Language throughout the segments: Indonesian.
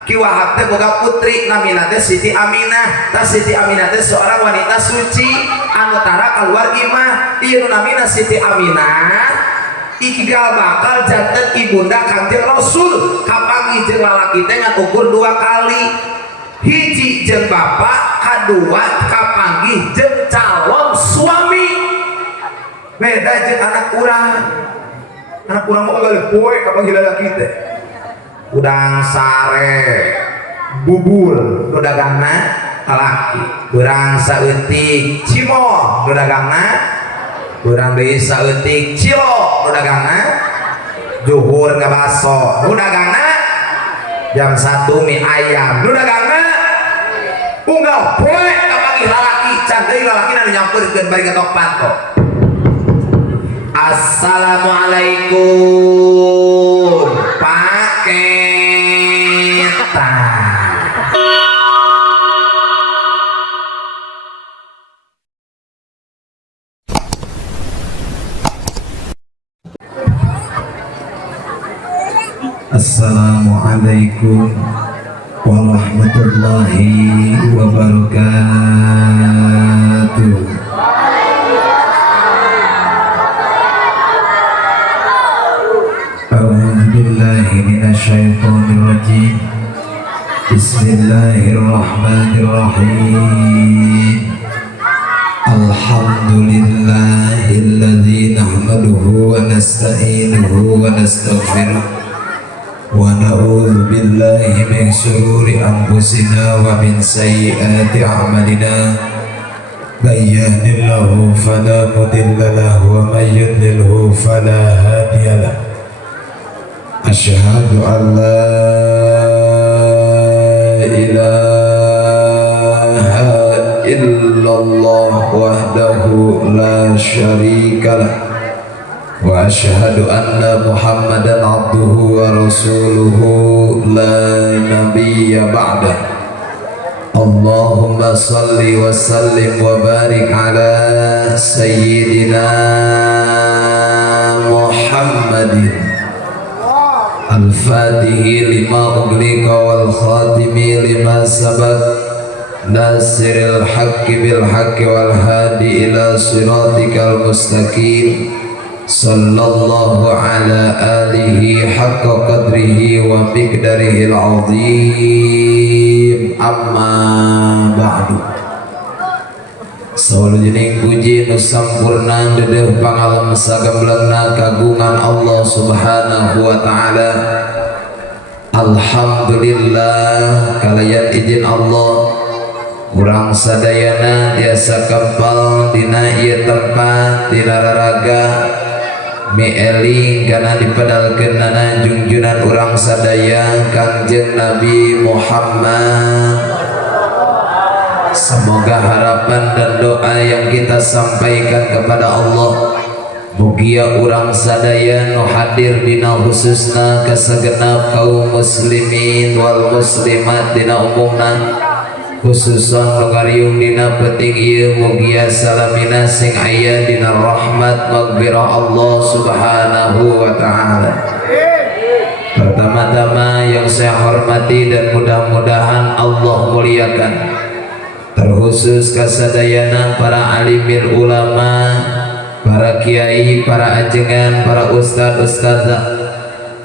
Ki Wahab teh boga putri namina teh Siti Aminah. Tah Siti Aminah teh seorang wanita suci anu tara keluar imah. Ieu namina Siti Aminah igal bakal janten ibunda Kangjeng Rasul. Kapanggih jeung lalaki teh ngan ukur 2 kali. Hiji jeung bapak, kadua kapanggih jeung calon suami. Beda jeung anak urang. Anak urang mah eueuh poe kapanggih lalaki teh. Udang sare bubur nu dagangna lalaki, urang saeutik cimol nu dagangna, urang deui saeutik cilok nu dagangna, juhur ngabaso nu dagangna, jam 1 mie ayam nu dagangna, unggal poe kapanggih lalaki, can deui lalaki nu nyampeurkeun bari getok panto. Assalamualaikum paketa. Assalamualaikum warahmatullahi wabarakatuh. Minasyaitonirrajim. Bismillahirrahmanirrahim. Alhamdulillahilladzi nahmaduhu wa nasta'inuhu wa nastaghfiruh wa na'udzu billahi min shururi anfusina wa min sayyiati a'malina. May yahdihillahu fala mudilla lahu wa may yudlilhu fala hadiya lahu. Asyhadu an la ilaha illallah wahdahu la syarikalah wa asyhadu anna Muhammadan abduhu wa rasuluhu la nabiyya ba'dah. Allahumma salli wa sallim wa barik ala sayyidina Muhammadin al-fatihi lima ughliqa wal khatimi lima sabaq nasiril haqqi bil haqqi wal hadi ila siratikal mustaqim sallallahu ala alihi haqqa qadrihi wa miqdarihil azim. Amma ba'du. Saulujeuning puji nu sampurna dedeuh pangalam sagemblengna kagungan Allah Subhanahu wa taala. Alhamdulillah kalayan izin Allah urang sadayana tiasa kempal dina ieu tempat dina raraga mieling kana dipadalkeunana junjunan urang sadaya Kangjeng Nabi Muhammad. Semoga harapan dan doa yang kita sampaikan kepada Allah mugia urang sadaya nu hadir dina khususna kasagenap kaum muslimin wal muslimat dina umumna khususon nu ngariung dina peuting ieu mugia salamina sing aya dina rahmat maghfirah Allah Subhanahu wa taala. Pertama-tama yang saya hormati dan mudah-mudahan Allah muliakan terkhusus kasadayana para alimil ulama, para kiai, para ajengan, para ustad-ustadzah,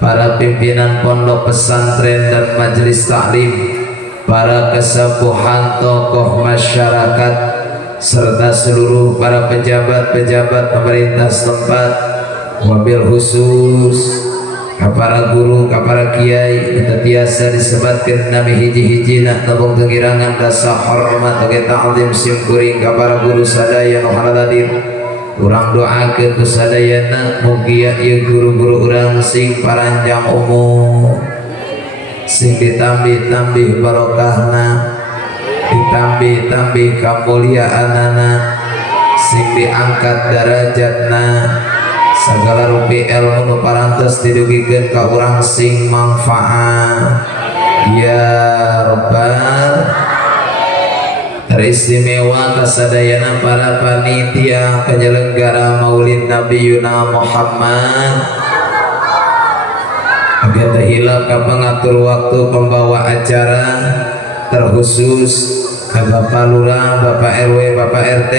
para pimpinan pondok pesantren dan majelis taklim, para kesepuhan tokoh masyarakat, serta seluruh para pejabat-pejabat pemerintah setempat, wabil khusus para guru, para kiai kita biasa disebatkan nami hiji-hijina tabung tengirangan rasa hormat oge ta'zim simkuring ka para guru sadaya nu haladir. Urang doakeun ku sadayana mugia ieu guru-guru urang sing paranjang umur, sing ditambih-tambih barokahna, ditambih-tambih kamuliaanana, sing diangkat derajatna, segala rupi ilmu nu parantos didugikeun ka urang sing manfaat ya rabbal. Teristimewa kasadayana para panitia penyelenggara Maulid Nabi Yuna Muhammad kita hilap ke pengatur waktu pembawa acara, terkhusus ke Bapak Lurah, Bapak RW, Bapak RT,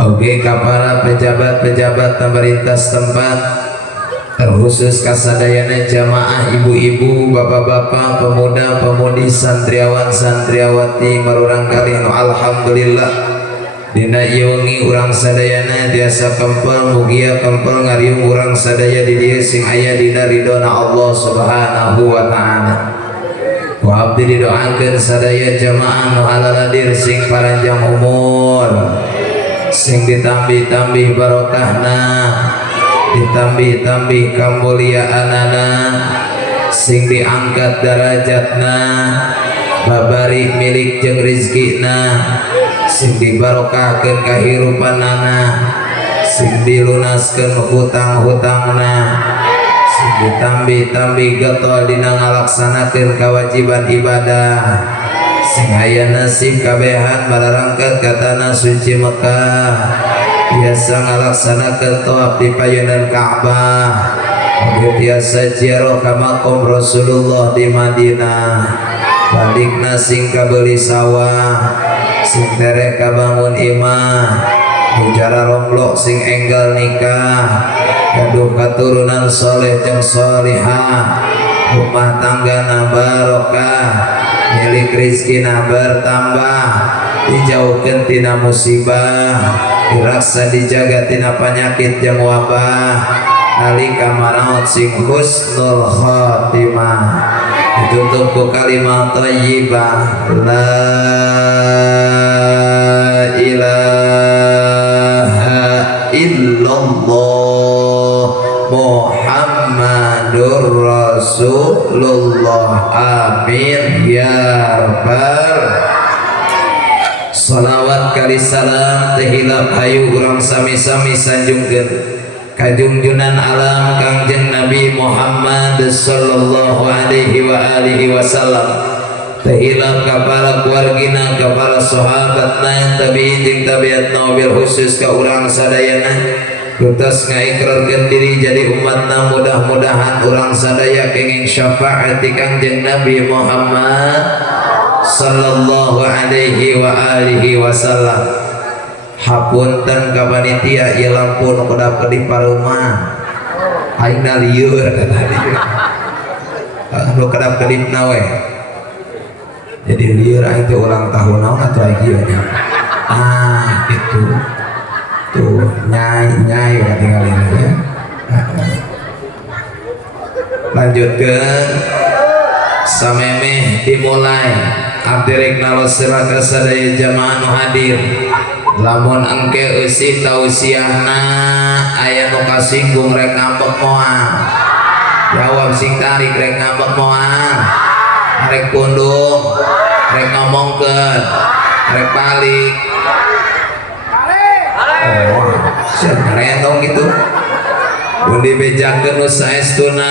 oke ke para pejabat-pejabat pemerintah setempat, terkhusus kasadayana jamaah ibu-ibu, bapak-bapak, pemuda-pemudi, santriawan, santriawati marurang kali alhamdulillah dina ieu wengi urang sadayana tiasa kempel mugia kempel ngariung urang sadaya di dieu sing aya dina ridona Allah Subhanahu wa taala. Wa abdi didoakeun sadaya jamaah nu halaladir sing paranjang umur, sing ditambih-tambih barokahna, ditambih-tambih kamuliaanana, sing diangkat derajatna, babari milik jeung rizkina, sing dibarokahkeun kahirupanana, sing dilunaskeun hutang-hutangna, sing ditambih-tambih getol dina ngalaksanakeun kewajiban ibadah, sing aya nasib kabehan bararangkat ka tanah suci Mekah, biasa ngalaksanakeun tawaf di payunan Ka'bah, biasa ziarah ka makom Rasulullah di Madinah, balikna sing kabeli sawah, sing terek kabangun imah, bicara romblok sing enggal nikah, gaduh katurunan soleh jeung solihah, rumah tanggana barokah, milik rizkina bertambah, dijauhkeun tina musibah, diraksa dijaga tina penyakit jeung wabah, nalika maraot sing husnul khotimah, ditutup ku kalimat thayyibah la ilaha illallah Muhammadur Rasulullah amin ya rabbal. Salawat kali salam tehilap hayu urang sami-sami sanjungkeun kajungjunan alam Kangjeng Nabi Muhammad sallallahu alaihi wa alihi wasallam, tehilap ka para keluargina, ka para sahabatna, tabi'in jeung tabi'atna, bil khusus ka urang sadayana kutas ngaikrarkeun diri jadi umatna. Mudah-mudahan urang sadaya kenging syafaat ti Kangjeng Nabi Muhammad sallallahu alaihi wa alihi wasallam. Hapunten ka panitia ieu lampu nu kedap-kedip pareuman aingna lieur kata dia nu kedap-kedipna we jadi lieur aing teh ulang tahun naon atuh aing ieu nya gitu tuh nyai tinggalin ya. Lanjutkeun samemeh dimulai abdi rek nalosera ka sadaya jamaah nu hadir. Lamun engke eusi tausiahna aya nu kasinggung rek ngambek moal, jawab sing tarik rek ngambek moal, rek pundung rek ngomongkeun rek balik rentong gitu mun dibejakeun nu saestuna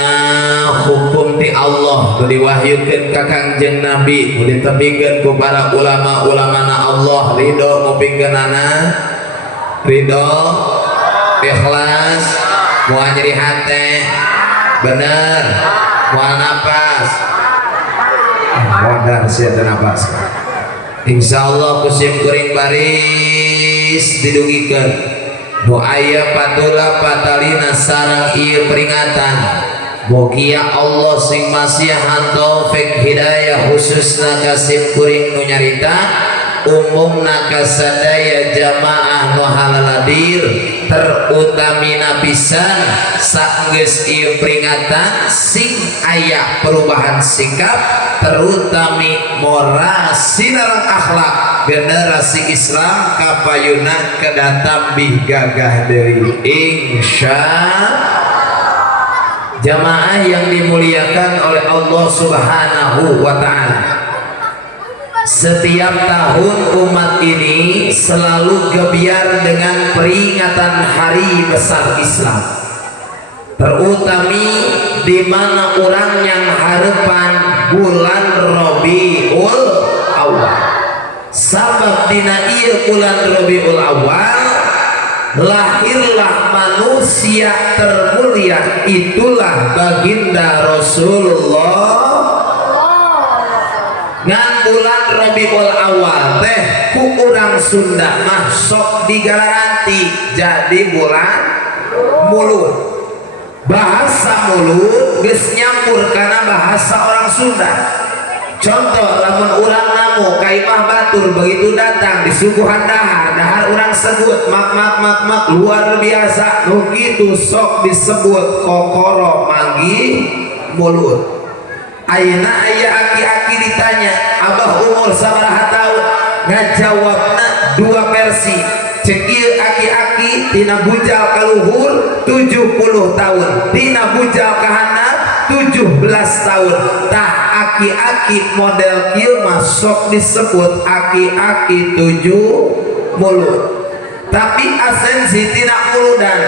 hukum ti Allah nu diwahyukeun ka Kangjeng Nabi, nu ditepikeun ku para ulama-ulamana Allah, ridho ngupingkeunana, ridho ikhlas, moal nyeri hate bener, moal napas modal sia teu napas, insyaallah kusim kuring baris didugikeun nu aya patula patalina sareng ieu peringatan. Mugia Allah sing masihan taufik hidayah khususna kasih kuring nu nyarita umumna kasadaya jamaah nu halaladir, terutamina pisan saenggeus ieu peringatan sing aya perubahan sikap, terutami moral sinareng akhlak generasi Islam kapayuna kedatambih gagah deui insya jamaah yang dimuliakan oleh Allah Subhanahu wa ta'ala. Setiap tahun umat ini selalu gebiar dengan peringatan hari besar Islam, terutami di mana orang yang harapan bulan Rabiul Awal. Sabab dina ieu bulan Rabiul Awal lahirlah manusia termulia, itulah baginda Rasulullah. Ngan bulan Rabiul Awal teh ku urang Sunda mah sok digaranti jadi bulan mulut. Bahasa mulut geus nyampur karena bahasa orang Sunda. Contoh lamun urang namu ka imah batur begitu datang di suguhan dahar urang sebut mak luar biasa nu kitu sok disebut kokoro manggi mulut. Ayeuna aya aki-aki ditanya abah umur sabaraha taun, ngajawabna dua versi. Cek ieu aki-aki tina bujal ka luhur 70 tahun, tina bujal ka handap 17 tahun. Tah aki-aki model kieu mah sok disebut aki-aki 7 mulut. Tapi asensi tina muludan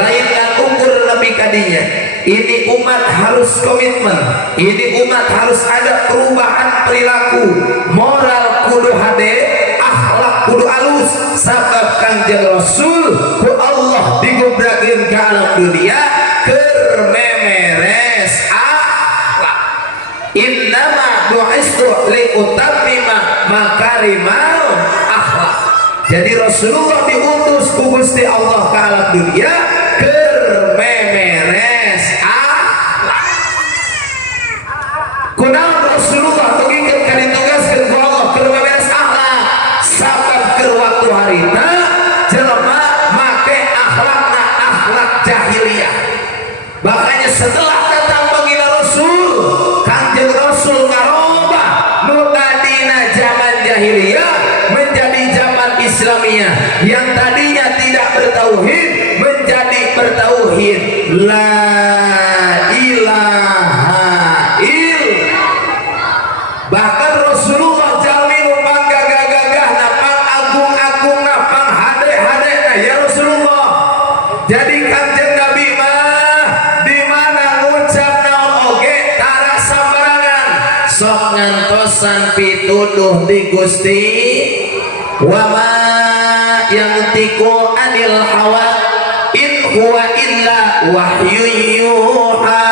lain dan ukur lebih kadinya. Ini umat harus komitmen, ini umat harus ada perubahan perilaku, moral kudu hade, akhlak kudu alus. Sabab Kanjeng Rasul ku Allah digubrakeun ka alam dunia keur memeres akhlak. Innama bu'istu liutammima makarimal akhlak. Jadi Rasulullah diutus ku Gusti Allah ka alam dunia keur memeres akhlak. Kunaon Rasulullah tugikeun ka ditugaskeun ku Allah keur memeres akhlak? Sabab keur waktu harita jelema make akhlakna akhlak jahiliyah. Makanya setelah datang baginda Rasul, Kanjeng Rasul ngarobah nu tadina zaman jahiliyah menjadi zaman Islamiyah, yang tadinya tidak bertauhid menjadi bertauhid. La ilaha illallah. Bahkan Rasulullah jalmi nu panggagah-gagah na agung-agung na hade-hade na ya Rasulullah. Jadi Kanjeng Nabi mah di mana ngucap naon oge tara sambarangan, sok ngantosan pituduh di Gusti. Wa ma yantiqu anil hawa in huwa illa wahyu yuha.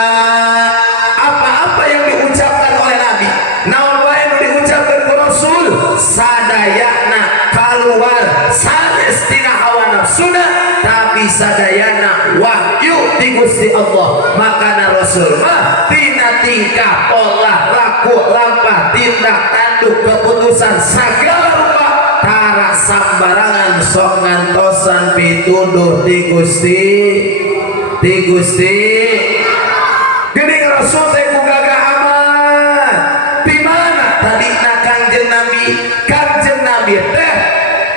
Apa-apa yang diucapkan oleh Nabi, naon wae nu diucapkan ku Rasul, sadayana kaluar sanes tina hawa nafsuna, tapi sadayana wahyu di Gusti Allah. Makana Rasul mah tina tingkah pola laku lampah tindak tanduk keputusan sagala rupa tara sambarangan sok ngantosan pituduh di Gusti geuning Rasul teh ku gagah amat. Di mana tadi Kanjeng Nabi teh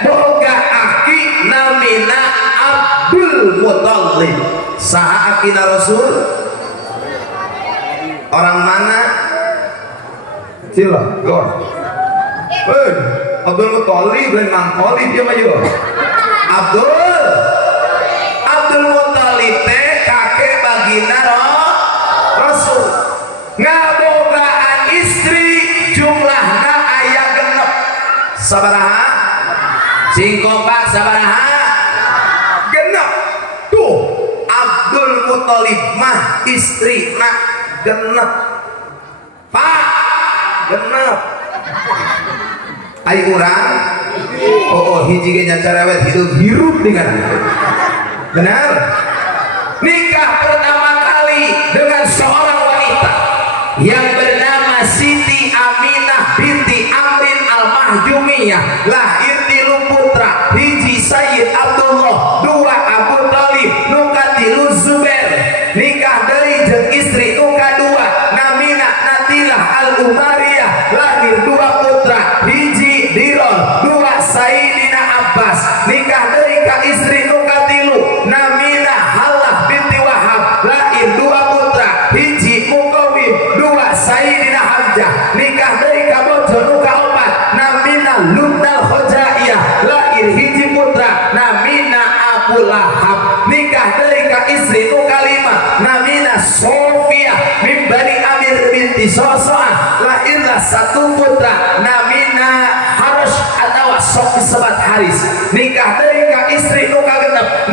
boga aki namina Abdul Muthalib. Saha akina Rasul? Orang mana? Sila, go. Abdul Muthalib lain Mang Thalib dia mah yeuh. Abdul Muthalib teh kakek baginda Rasul. Ngabogaan istri jumlahna aya 6. Sabaraha? Sing kompak sabaraha? 6. Tuh, Abdul Muthalib mah istrina 6. Pak, 6. Ai urang hiji ge nya cerewet hirup dengan benar. Nikah pertama kali dengan seorang wanita yang bernama Siti Aminah binti Amrin Al-Mahjumiyah, lahir di Lumputra, hiji Sayyid Abdullah, 2 Abu Thalib, nuka 3 Zubair. Nikah deui jeung istri nuka 2 namina Natilah Al-Umariyah, lahir 2 putra, hiji Dirol, 2 Sayyidina Abbas. Nikah deui ka istri nuka 3 namina Halah binti Wahab, lahir 2 putra, hiji Muqawwim, 2 Sayyidina Hamzah. Nikah deui ka bojo nuka 4 namina Lubnal Khojaiyah, lahir hiji putra namina Abu Lahab. Nikah deui ka istri nuka 5 namina Sofia min Bani Amir binti Sosoah, lahirlah 1 putra namina Haris atau sok disebut Haris. Nikah deui ka istri nuka 6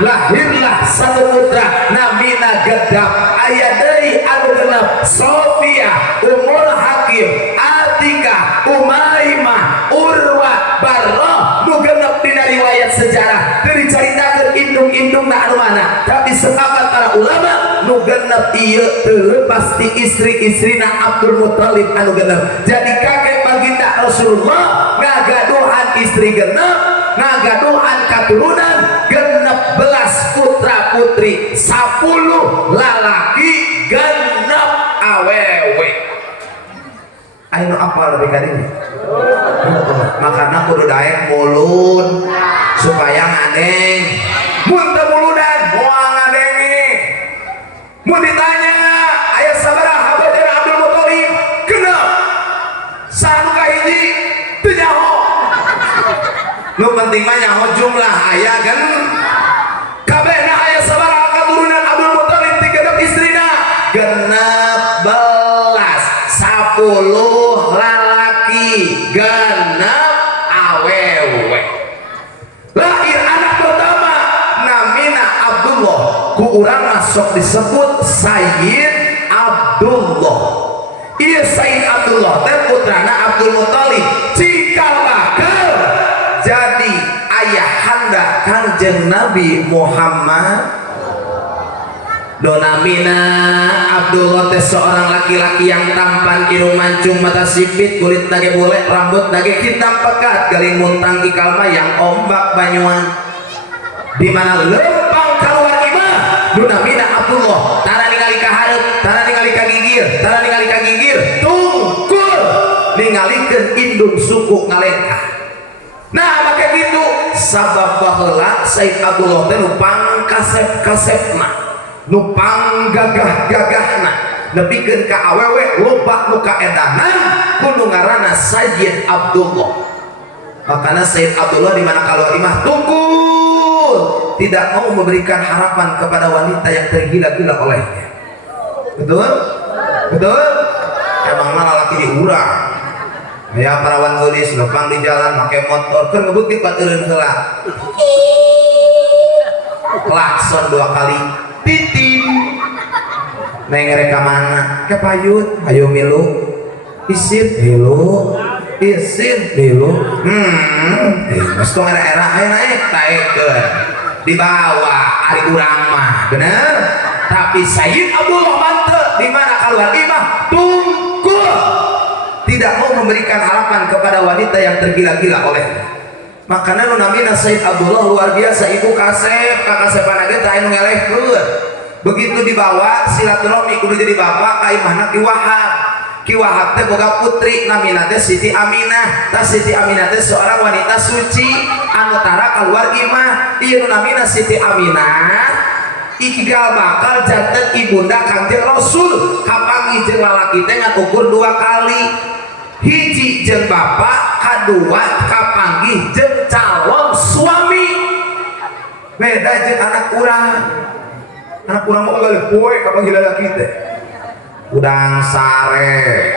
lahirlah satu putra namina gedap aya deui anu genep Sofia Ummul Hakim Atika Umaymah Urwa Barrah nu genep dina riwayat sejarah teu dicaritakeun indung-indungna anu mana tapi sepakat para ulama nu genep ieu teu pasti istri-istrina Abdul Muthalib anu genep jadi kakek baginda Rasulullah ngagaduhan istri genep ngagaduhan katurunan genep belas putra putri 10 lalaki genep awewe ayo apa lebih kali ini makanya kudu daek mulun supaya ngadeng mun teu muludan moal ngadengi mun ditanya aya sabaraha bojona Abdul Muthalib genep sanu kahiji teu nyaho nu penting mah nyaho jumlah aya kan kabehna aya sabaraha katurunan Abdul Muthalib ti genep istrina genep belas 10 lalaki genep awewe lahir anak pertama namina Abdullah ku urang masuk disebut Sayyid Abdullah ieu Sayyid Abdullah teh putrana Abdul Muthalib cikal bakal jadi ayahanda Kanjeng Nabi Muhammad donamina Abdullah teh seorang laki-laki yang tampan irung mancung mata sipit kulit nage bule rambut nage hitam pekat garing muntang ikal mayang ombak banyuan di mana lempang kaluar imah donamina Abdullah tara ningali ka hareup tara ningali ka gigir tara ningali ka gigir tungkul ningalikeun indung suku ngalengka nah maka gitu sabab baheula Sayyid Abdullah teh nu pangkasep-kasepna nu panggagah-gagahna nepikeun ka awewe loba nu kaedanan kudu ngaranna Sayyid Abdullah makana Sayyid Abdullah di mana kalau imah tungkul tidak mau memberikan harapan kepada wanita yang tergila-gila olehnya betul? betul? emang mana laki diurang ya perawan gelis lempang di jalan pakai motor kan ngebut di pateureun heula klakson 2 kali titin neng reka mana ke payut ayo milu isir milu isir milu mas tong era ayo naik taekeun dibawa ari urang mah bener tapi Sayyid Abdullah mantep di mana keluar imah tungkul tidak mau memberikan harapan kepada wanita yang tergila-gila olehnya makanya nu namina Sayyid Abdullah luar biasa ibu kasep kakasepan ge teh anu ngelehkeun begitu dibawa silaturahmi kudu jadi bapak ka imahna Ki Wahab teh boga putri namina teh Siti Aminah tah Siti Aminah teh seorang wanita suci anu tara kaluar imah ieu nu namina Siti Aminah ikigal bakal janten ibunda Kangjeng Rasul kapanggih jeung lalaki teh ngan ukur 2 kali hiji jeung bapak kadua kapanggih jeung calon suami beda jeung anak urang mau galih poe kapanggih lalaki teh udang sare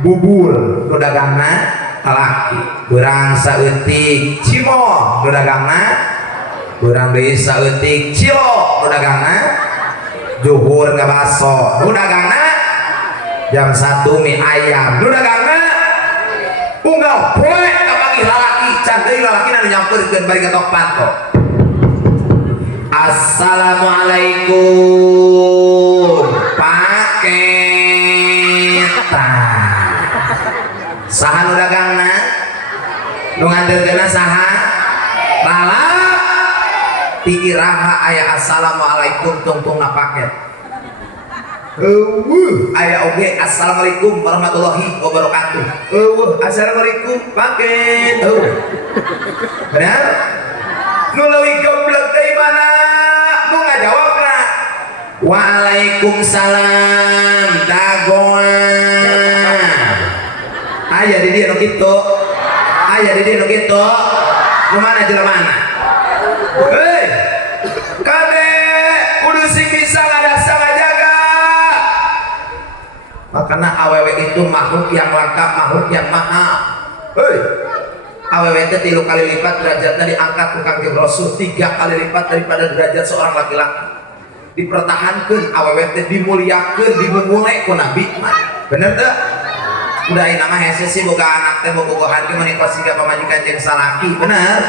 bubur nu dagangna lalaki urang saeutik cimol nu dagangna urang deui saeutik cilok nu dagangna juhur ngabaso nu dagangna jam 1 mie ayam nu dagangna unggal poe kapanggih lalaki can deui lalaki nu nyampeurkeun bari ketok panto assalamualaikum paketa saha nu dagangna nu ngandeurkeunna saha lalak ti iraha aya assalamualaikum tungtungna paket aya oge assalamualaikum warahmatullahi wabarakatuh assalamualaikum paket benar nu leuwih goblok teh mana nu ngajawabna waalaikumsalam dagoa aya di dieu nu kitu aya di dieu nu kitu nu mana jelemana hei kade kudu sing bisa ngadasa ngajaga makanya awewe itu makhluk yang lengkap makhluk yang mahal hei awewe teh 3 kali lipat derajatnya diangkat ku Kangjeng Rasul, 3 kali lipat daripada derajat seorang laki-laki. Dipertahankan awewe teh dimuliakeun, dimulai ku Nabi mah. Bener teh? Udah nama hese sih boga anak teh bobogohan ge menikah siga pamajikan jeung salaki, bener?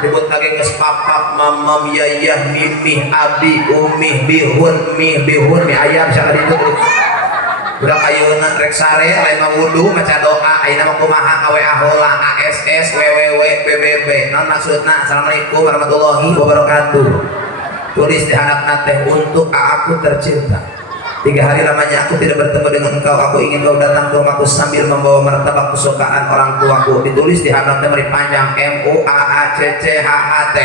Ribut lagi geus papap mamam yayah mimih abi umih bihun mih ayam sia ditu. Udah ayeuna rek sare lain mah wudu maca doa ayeuna mah kumaha awe ahola ASS WWW BBB. Naon maksudna? Assalamualaikum warahmatullahi wabarakatuh. Tulis di handapna teh untuk aku tercinta. 3 hari lamanya aku tidak bertemu dengan engkau, aku ingin kau datang ke rumahku sambil membawa martabak kesukaan orang tuaku. Ditulis di handapnya meri panjang MUAACCHAT.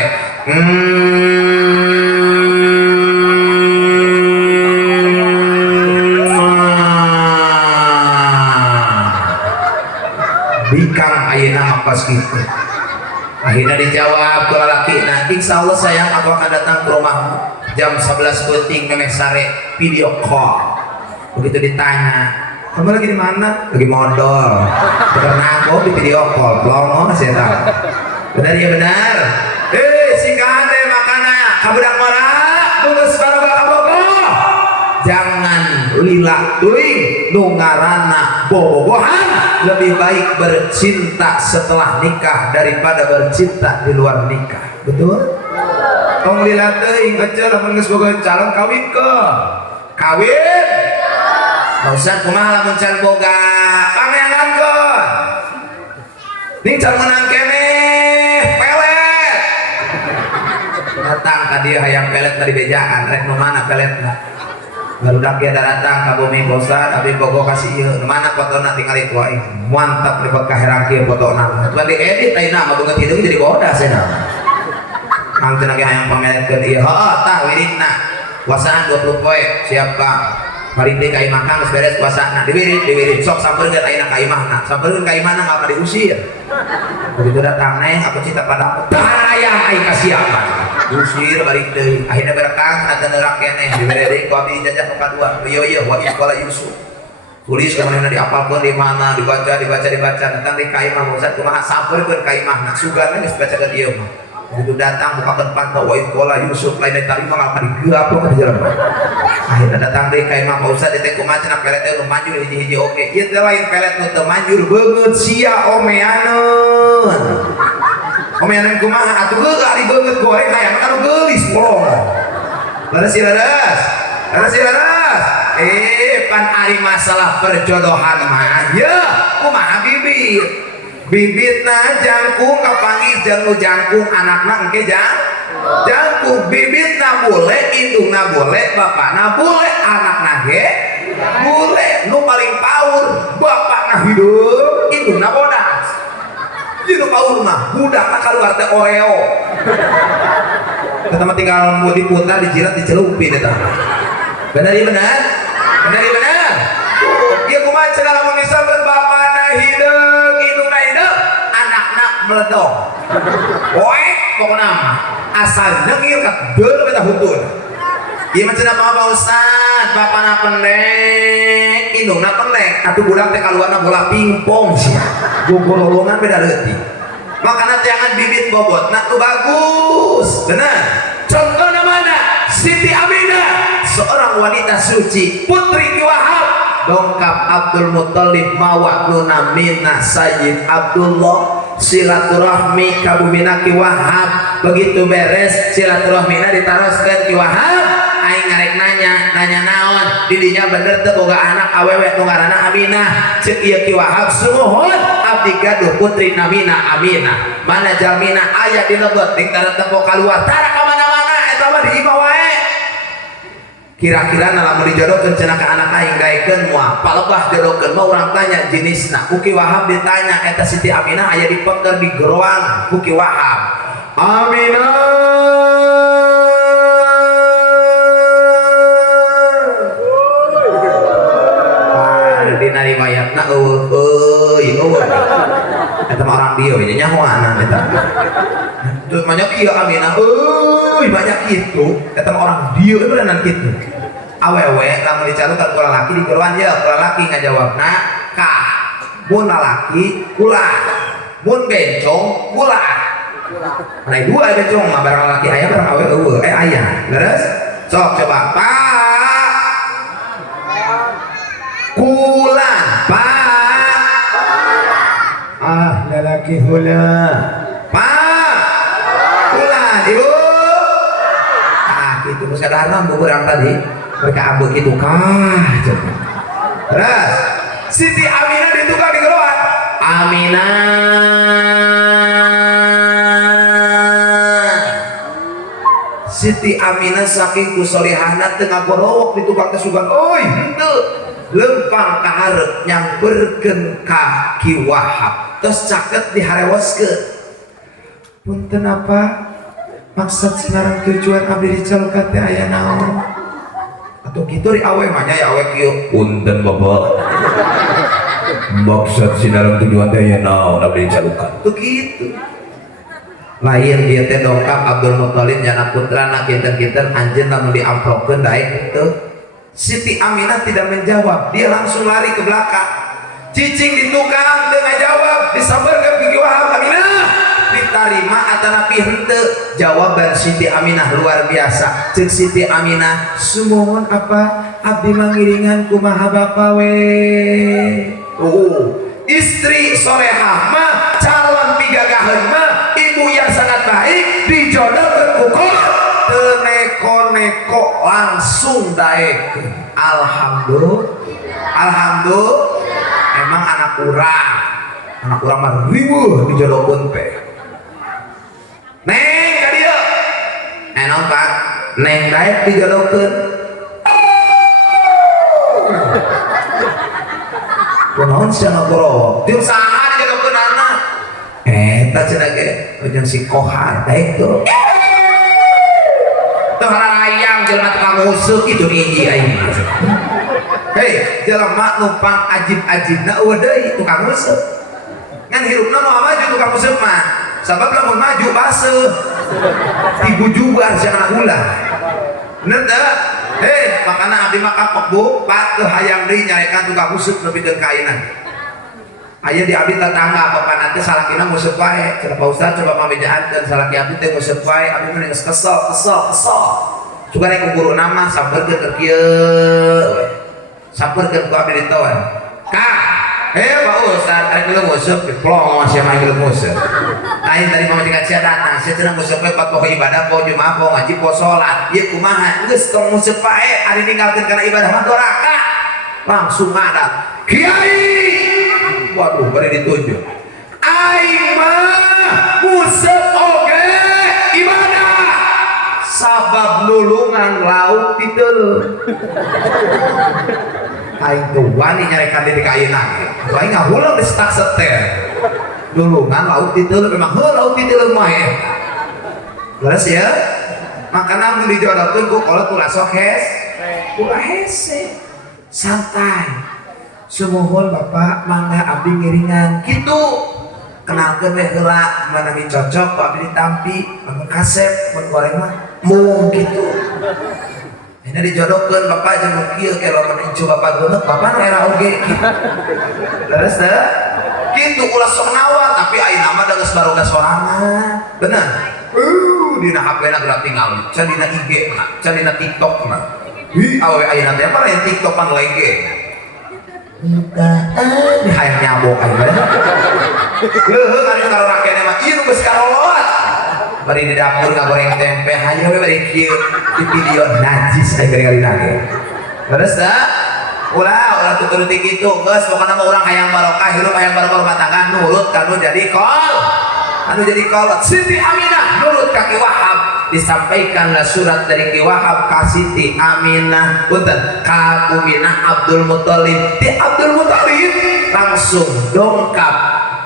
Bikang ayeuna mapas gitu. Akhirnya dijawab ke lalaki, nah insya Allah sayang aku akan datang ke rumahmu jam 11 penting memeh sare video call. Begitu ditanya, kamu lagi di mana? Lagi modal. Karena aku di video call, plongo saya tahu. Benar ya benar. Singkahan deh makana, kabudak marah, bungkus baroga kabogo. Jangan lila tuing nungarana bobogohan. Lebih baik bercinta setelah nikah daripada bercinta di luar nikah. Betul? Tong lila teuing aja lamun geus boga calon kawin ke. Kawin. Enggak usah kumaha lamun can boga pangeran ke. Ning can menang keneh pelet. Datang ka dieu hayang pelet tadi bejaan rek nu mana peletna. Barudak dia datang ka bumi bosan abi bogo kasih ieu mana fotona tinggal ku aing mantap lipet ka herang kieu fotona tuh diedit ayeuna mah beungeut hideung jadi bodas cenah angkeun ge hayang pameretkeun ieu heuh tah wiridna puasaan 20 poe siap ka marindi ka imah kang geus beres puasana diwirid sok sampeurkeun ayeuna ka imahna sampeurkeun ka imahna ngapa diusir begitu datang neng aku cinta padamu hayang aing ka siapa usir balik deui akhirnya berekang kana nerak keneh dibere deui ku abdi jajah ka dua ieu wa sekolah Yusuf tulis kemudian diapalkeun di mana dibaca datang di ka imah Ustaz kumaha sampeurkeun ka imahna sugan geus baca ka dieu mah begitu datang bukakeun pantau wa sekolah Yusuf lain tarima ngapa digeurap ka jalan akhirnya datang deui ka imah Ustaz teh kumaha cenah pelet teh nu manjur hiji-hiji oge ieu teh lain pelet nu teu manjur beungeut sia omeaneun omeanan kumaha atuh geus ari beungeut goreng hayang anu geulis polong. Leres. Pan ari masalah perjodohan mah ya kumaha bibitna jangkung kapanggih jeung nu jangkung anakna engke jangkung bibitna boleh indungna boleh bapakna boleh anakna ge boleh nu paling paur bapakna hidup indungna bodas. Jadi paur mah budakna kaluar teh Oreo. Kita mah tinggal mau diputar, dijilat, dicelupin eta. Benar ya benar? Ieu kumaha cenah lamun disampeun bapana hideung, indungna hideung, anakna meledong. Poek pokona mah asal neungir ka deul eta hutun. Ieu mah cenah Pak Ustaz, bapana pendek, indungna pendek, atuh budak teh kaluarna bola pingpong sia. Gogololongan beda leutik. Makana jangan bibit bobotna nu bagus. Benar. Contohna mana? Siti Aminah, seorang wanita suci, putri Ki Wahab. Dongkap Abdul Muthalib mawa Nuna Minah Sayyid Abdullah silaturahmi ka bumina Ki Wahab. Begitu beres silaturahmina ditaroskeun Ki Wahab. Aing ngarek nanya naon didinya bener teu boga anak awewe nu ngaranna Aminah ceuk ieu Ki Wahab sumuhun abdi gaduh putri namina Aminah mana jalmina aya di lebet ting tara tempo kaluar tara ka mana-mana eta mah di imah wae kira-kira lamun dijodohkeun cenah ka anak aing gaekeun moal palebah jodohkeun mah urang tanya jenisna ku Ki Wahab ditanya eta Siti Aminah aya dipengker di geroang ku Ki Wahab Aminah dina riwayatna eta mah orang dieu nya nyahoana eta terus banyak ieu Aminah banyak kitu eta mah orang dieu beneran kitu awewe lamun dicarukan ku lalaki di geroan ye ku lalaki ngajawabna ka mun lalaki ulah mun bencong gula nah dua bencong mah barang laki ayah barang awe ayah leres sok coba pak kulan pak lalaki hula pak kulan ibu gitu kesadaran beberapa tadi mereka ambil gitu kah coba terus Siti Aminah ditukar di keluar Aminah Siti Aminah saking kusolihana tengah gorowok ditukar kesugan oi henteu lempang kaharep yang bergen ka Ki Wahab terus caket diharewaskeun punten apa maksud sekarang tujuan abdi dicalkan teh aya naon atau gitu ri awe mah nya ya awe kieu punten bapak maksud sekarang tujuan teh aya naon abdi dicalkan tuh gitu lain dia teh dongkap Abdul Muthalib nyana putrana kinten-kinten anjeun lamun diamplopkeun daek teu Siti Aminah tidak menjawab dia langsung lari ke belakang cicing ditukang teu ngajawab disambarkeun Ki Wahab Aminah diterima atau napi hente jawaban Siti Aminah luar biasa cek Siti Aminah sumohon apa abdi mangiringan kumaha bapa we istri solehah mah calon pigagaheun mah ibu yang sangat baik dijodohkeun ku kola teu neko-neko langsung daek alhamdulillah emang anak urang mah riweuh dijodohkeun teh Neng ka dieu. Naon Pak? Neng daek dijodohkeun. Kunaon cenah gorowok? Tim saha dijodohkeun anak? Eta cenah ge jeung si Kohar daek tuh. Teu harayang jelema tukang ngusuk itu hiji aing. Hei, jelema numpang ajib-ajibna eueuh deui tukang ngusuk. Ngan hirupna moal maju tukang ngusuk mah. Sabab lamun maju baseuh ibu juga harus anak ulah bener teh makana abdi mah kapok bu pak teu hayang deui nyarekan tukang useup nepikeun kainan aya di abdi tetangga bapak nanti salakina nguseup wae cenah Pak Ustaz coba mabejaankeun salaki abdi teh nguseup wae abdi mah geus kesel juga rek guru nama sampeurkeun keur kieu sampeurkeun ku abdi ditoan Kang Pak Ustaz, ada yang ngusuk, plong masih main yang ngusuk. Lain tadi mama jika cia datang, saya cenah ngusuk we pot poho ibadah, poho jumaah, poho ngaji, poho sholat. Ieu kumaha? Geus tong ngusuk pae, ari ninggalkeun kana ibadah mah doraka. Langsung ngadat. Kiai. Waduh, bari ditunjuk. Aing mah ngusuk oge ibadah. Sabab nulungan lauk di teuleum. Aing tuh wani nyarekan di ayeuna aing ngahulang di setak seter dulungan laut di teuleum memang laut di teuleum mah ya beres ya makana mun dijodohkeun ku kolot ulah sok hese santai sumohon bapak mangga abdi ngiringan kitu kenalkeun we heula mana cocok ku abdi ditampi mun kasep mun goreng mah mung kitu ini dijodohkeun bapak jeung nu kieu ke lamun incu bapak geuneuh bapak nu era oge leres teh kitu ulah sok nawat tapi ayeuna mah da geus baroga sorangan bener dina HP-na geura tinggal can dina IG na can dina TikTok na awe ayeuna teh apa lain TikTok pan lege bukaan hayang nyabok aja leuheung ari karo rakyatna mah ieu nu geus karolot bari di dapur ngagoreng tempe hayu we bari kieu di video najis aya kali-kalina ge terus teh ulah tuturuti kitu geus pokona mah urang hayang barokah hirup hayang barokah rumah tangga nurut kanu jadi kolot Siti Aminah nurut ka Ki Wahab disampaikanlah surat dari Ki Wahab ka Siti Aminah punten ka Uminah Abdul Muthalib di Abdul Muthalib langsung dongkap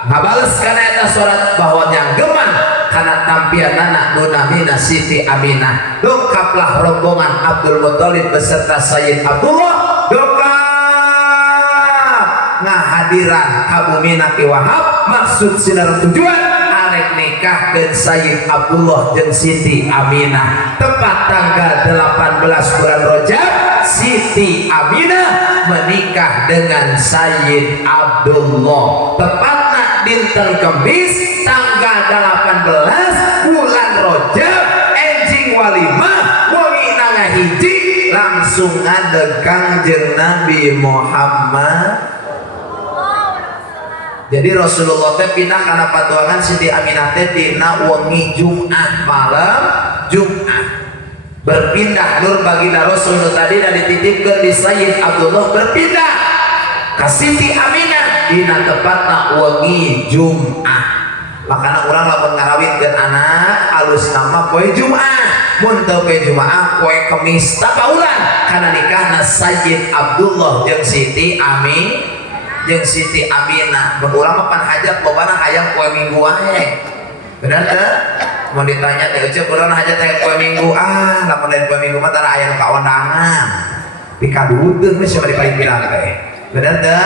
ngabales kana eta surat bahwa nyanggeman karena tampian anak Nunamina Siti Aminah dongkaplah rombongan Abdul Muthalib beserta Sayyid Abdullah dongkap ngahadiran kabumina Ki Wahab maksud sinar tujuan arek nikah dan Sayyid Abdullah dan Siti Aminah tepat tanggal 18 bulan Rajab Siti Aminah menikah dengan Sayyid Abdullah tepatnya dinten Kemis tanggal 18 bulan Rajab enjing walimah wengi nanga hiji langsung ngadegang jeung Nabi Muhammad. Jadi Rasulullah teh pindah karena patuangan Siti Aminah teh dina wengi Jumat malam Jumat berpindah nur baginda Rasul tadi dan dititipkeun di Sayyid Abdullah berpindah ke Siti Aminah dina tepatna wengi Jumat. Makanya orang lamun ngarawitkeun anak alus nama poe Jumat mun teu poe Jumat poe Kemis tapaulan kana nikahna Sayyid Abdullah jeung Siti Aminah. Urang mah pan hajat lobana hayang poe Minggu wae. Bener teh? Mau ditanya teh cek urang hajat teh poe Minggu lamun lain poe Minggu mah tara aya nu kaondangan. Pikadudeun we sia dipalipiran teh. Bener teh?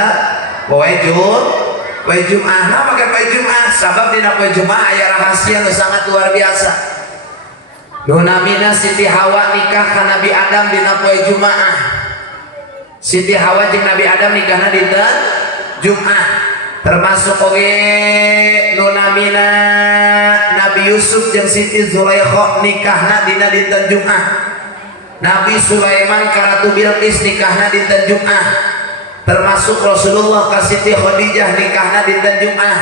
Poe Jumat. Nah make poe Jumat sabab dina poe Jumat aya rahasia nu sangat luar biasa. Nu namina Siti Hawa nikah ka Nabi Adam dina poe Jumaah. Siti Hawa jeung Nabi Adam nikahna dinten Jumat. Termasuk oge nu namina Nabi Yusuf jeung Siti Zulaikha nikahna dina dinten Jumat. Nabi Sulaiman ka Ratu Bilqis nikahna dinten Jumat. Termasuk Rasulullah ka Siti Khadijah nikahna dinten Jumat.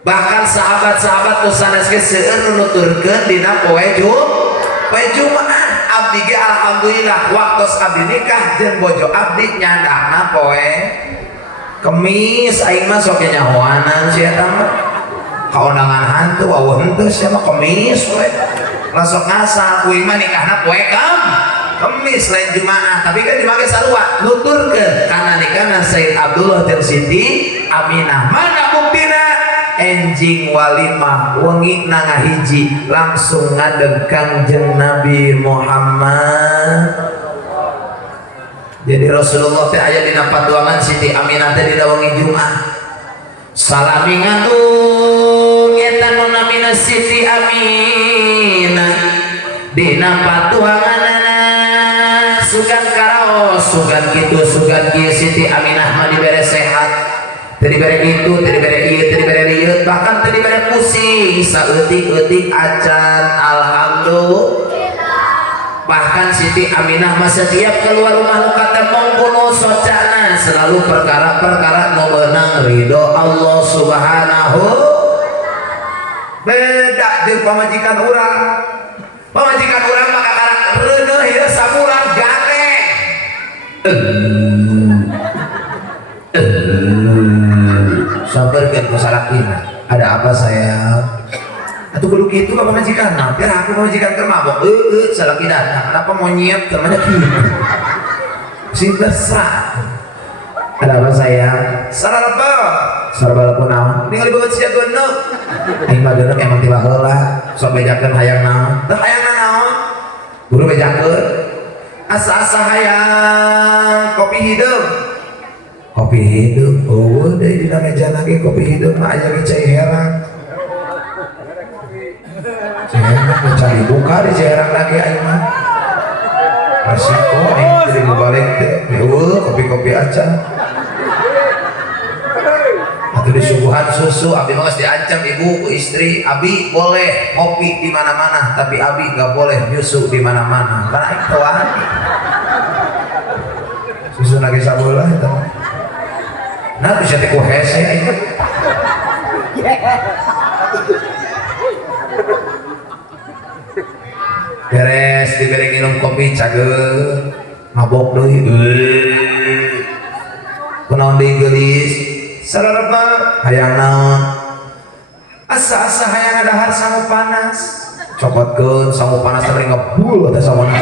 Bahkan sahabat-sahabat nu sanes ge seueur nu nuturkeun dina poe Jumat. Abdi ge alhamdulillah waktos abdi nikah jeung bojo abdi nyandangna poe Kemis. Aing mah sok nyahoanan sia eta mah kaundangan hantu aweuh henteu sia mah Kemis we lasok ngasal kuing mah nikahna poe Kemis lain Jumaah. Tapi kan dimake sarua nuturkeun kana nikahna Sayyid Abdullah jeung Siti Aminah. Mana buktina? Enjing walimah wengi nanga hiji langsung ngadegang jeung Nabi Muhammad. Jadi Rasulullah teh aya dina patuangan Siti Aminah teh dina wengi Jumat. Salami ngandung eta nu namina Siti Aminah dina patuanganna sugan karaos sugan kitu sugan kieu Siti Aminah mah dibere sehat. Tadi bere itu, tadi bere ieu, tadi bere ieu, bahkan tadi bere pusing, saeutik-eutik acan, alhamdulillah. Bahkan Siti Aminah mah setiap keluar rumah nu katemong kuno socana selalu perkara-perkara nu meunang ridho Allah Subhanahu. Beda jeung pamajikan urang. Pamajikan urang mah kakara reuneuh ieu sabulan gateng. Sabarkan masalahnya. Ada apa sayang? Atau kudu kitu ka pamajikan? Nah, biar aku pamajikan keur mabok. Salaki datang. Kenapa monyet temannya kieu? Si besar. Ada apa sayang? Sararaba. Sararaba kunaon? Ningali beut sia geundeuk. Aing mah geundeuk emang tiba heula. Sok bejakeun hayang naon? Teu hayangna naon? Buru bejakeun. Asa-asa hayang kopi hideung. Kopi hidup, oh dari dina meja lagi kopi hidup mah aya ge cai herang. Cai herang mencari buka di cai herang lagi aing mah. Resiko aing jadi balik teh. Kopi-kopi acan. Atuh disuguhan susu, abi mah geus diancam ibu ku istri, abi boleh ngopi di mana-mana, tapi abi enggak boleh nyusu di mana-mana. Karena aing teu wani. Susu lagi sabola eta. Nah bisa teh hese aing. Beres dibere minum kopi cageut mabok deui. Kunaon deui geulis? Sarareba hayang naon? Asa-asa hayang ngadahar sangu panas. Copotkeun sangu panas teh ngebul teh sawana.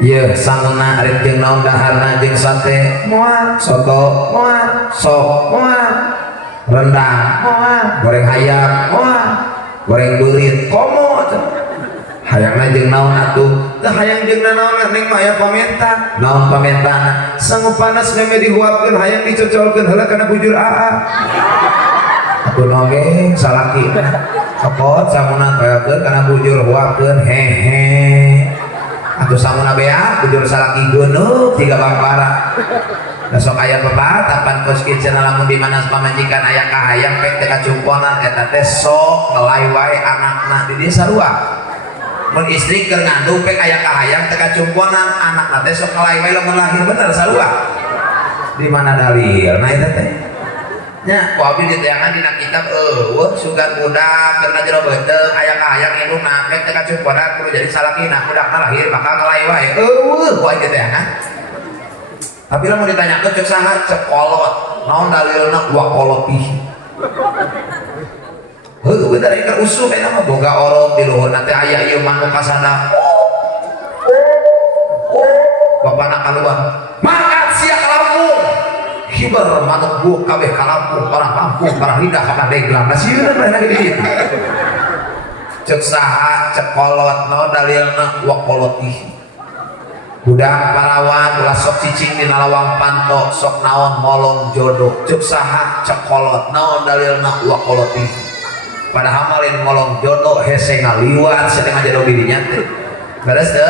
Iya, sanguna arit jeung naon daharna jeung sate moal, soto moal, sop moal, rendang moal, goreng hayam moal, goreng beurit komo. Hayangna jeung naon atuh? Teu hayang jeung naon ning mah aya pamenta. Naon pamentana? Sangu panas meme dihuapkeun hayang dicocolkeun heula kana bujur aa. Atuh nongeng salakina. Kapot sanguna kayakeun kana bujur huapkeun hehe. Atuh samuna bea bujur salaki geuneuh tiga bangpara. Besok aya pepatapan kos kitchen lamun di mana pamajikan aya kahayang pek teh kacumponan eta teh sok ngelai wae anakna di dieu sarua. Mun istri keur ngandung pek aya kahayang teh kacumponan anakna teh sok ngelai wae lamun lahir bener sarua. Di mana dalil? Nah eta teh. Nya ku abdi diteangan dina kitab eueuh sugan budak keur jero beuteung aya kahayang indungna pek teh kacumponan kudu jadi salakina budakna lahir bakal ngelai wae. Eueuh ku abdi diteangan. Tapi lah mau ditanya ke cek saha cek kolot, naon dalilna wa kolotih. Heuh bener ieu usuh eta mah boga orok di luhurna teh aya ieu manuk kasana. Bapana kaluar, makan sia ka Lampung. Hiber manuk buuk kabeh ka Lampung, parah Lampung, parah lidah ka Deglang. Da sieun bae kitu. Cek saha cek kolot, naon dalilna wa kolotih. Budak parawan ulah sok cicing dina lawang panto sok naon molong jodoh cek saha cek kolot naon dalilna wa koloti padahal malin molong jodoh hese ngaliwat sedang jodoh dirinya teh beres teh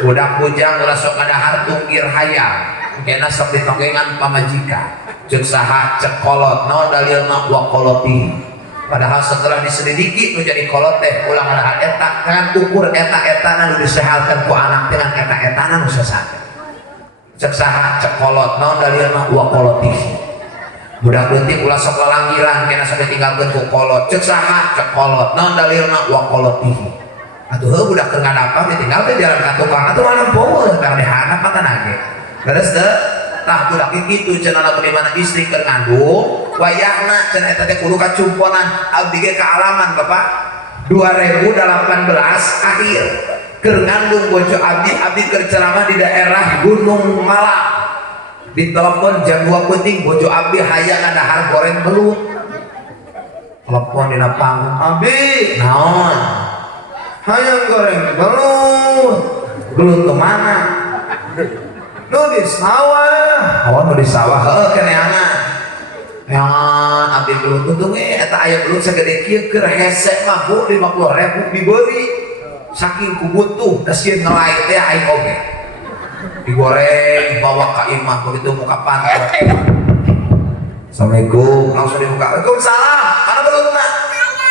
budak bujang ulah sok ngadahar tunggir hayang kena sok ditonggengan pamajikan cek saha cek kolot naon dalilna wa koloti padahal setelah diselidiki nu jadi kolot teh ulah ngadahar eta kan ukur eta-etana nu disehalkeun ku anak dengan eta-etana nu sesat cek saha cek kolot naon dalilna wa kolotih budak leutik ulah sok lalanggiran kena sok ditinggalkeun ku kolot cek saha cek kolot naon dalilna wa kolotih atuh heuh budak teu ngadapang ditinggalkeun jalan ka tukang atuh mana poeuh tah dihanap mata nage beres teh tah budak kitu cenah lamun di mana istri keur ngandung wayahna cenah eta teh kudu kacumponan abdi ge kaalaman Bapak 2018 akhir keur ngandung bojo abdi keur ceramah di daerah Gunung Malang ditelepon jam 2 penting bojo abdi hayang ngadahar goreng belut telepon dina panggung abdi naon hayang goreng belut kemana nu di sawah oh nu di sawah heuh keneangan yang abdi belut untung eta aya belut sagede kieu keur hese mah Bu 50.000 dibeli saking kubutuh da sieun ngelai teh aing oge digoreng bawa ka imah begitu muka pantot Assalamualaikum langsung dibuka Waalaikumsalam mana belutna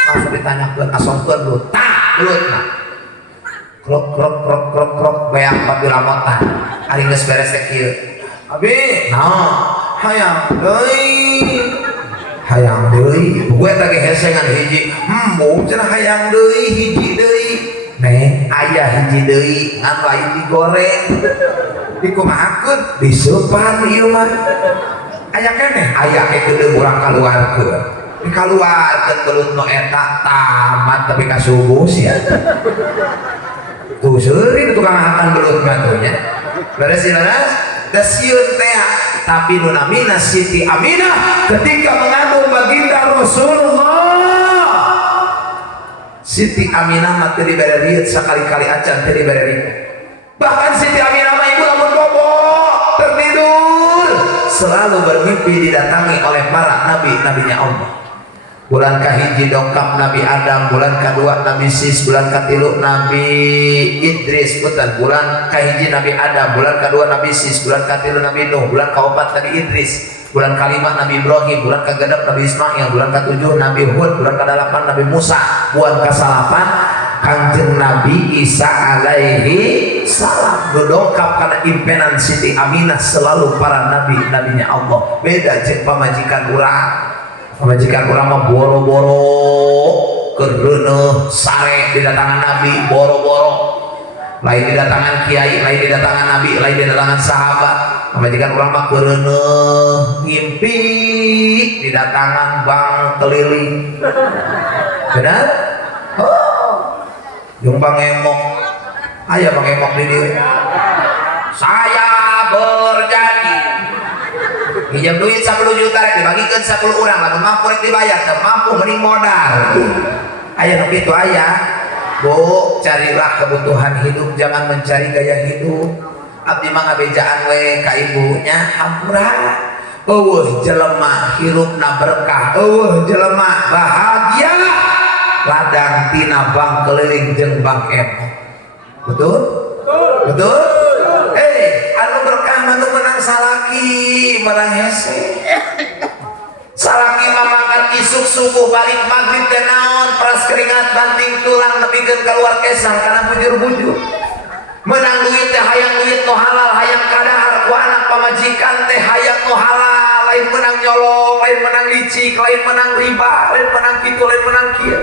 langsung ditanyakeun asongkeun belut tah belutna krok krok krok krok krok beak pabila motan ari geus beres teh kieu abi naon hayang deui gue teh hesengan hiji mung cenah hayang deui hiji deui neng aya hiji deui ngan lain digoreng dikumahakeun diseupan ieu mah aya keneh aya keudeuh urang kaluarkeun dikaluarkeun belut nu eta tamat tapi ka subuh sia tuh seueur tukang akan belut mah tuh nya beres da sieun teh tapi nu namina Siti Aminah ketika mengandung baginda Rasulullah Siti Aminah mah teu dibere rieut sakali-kali acan teu dibere rieut bahkan Siti Aminah mah ibu lamun bobo tertidur selalu bermimpi didatangi oleh para nabi-nabinya Allah bulan kahiji dongkap Nabi Adam bulan kedua Nabi Sis bulan katilu Nabi Idris bulan kahiji Nabi Adam bulan kedua Nabi Sis bulan katilu Nabi Nuh bulan kaopat Nabi Idris bulan kalima Nabi Ibrahim bulan kagenep Nabi Ismail bulan ketujuh Nabi Hud bulan kedelapan Nabi Musa bulan kesalapan Kanjeng Nabi Isa alaihi salam dongkap karena impenan Siti Aminah selalu para nabi-nabinya Allah beda jeung pamajikan urang pamajikan urang mah boro-boro keur reuneuh sare didatangan nabi boro-boro lain didatangan kiai lain didatangan nabi lain didatangan sahabat pamajikan urang mah keur reuneuh ngimpi didatangan bang keliling benar jeung bang emok aya bang emok di dieu saya berjanji pinjam duit 10 juta rek dibagikeun 10 urang lamun mampu rek dibayar teu mampu mending modal aya nu kitu aya Bu carilah kebutuhan hidup jangan mencari gaya hidup abdi mah ngabejaan we ka ibunya hampura eueuh jelema hirupna berkah eueuh jelema bahagia ladang tina bang keliling jeung bang emok betul betul. Anu berkah mah menang salaki menang hese. Salaki mamakan isuk subuh balik maghrib teh naon peras keringat banting tulang nepikeun keluar kesang kana bujur-bujur. Menang duit teh hayang duit nu halal, hayang kadahar ku anak pamajikan teh hayang nu halal, lain menang nyolong, lain menang licik, lain menang riba, lain menang kitu, lain menang kieu.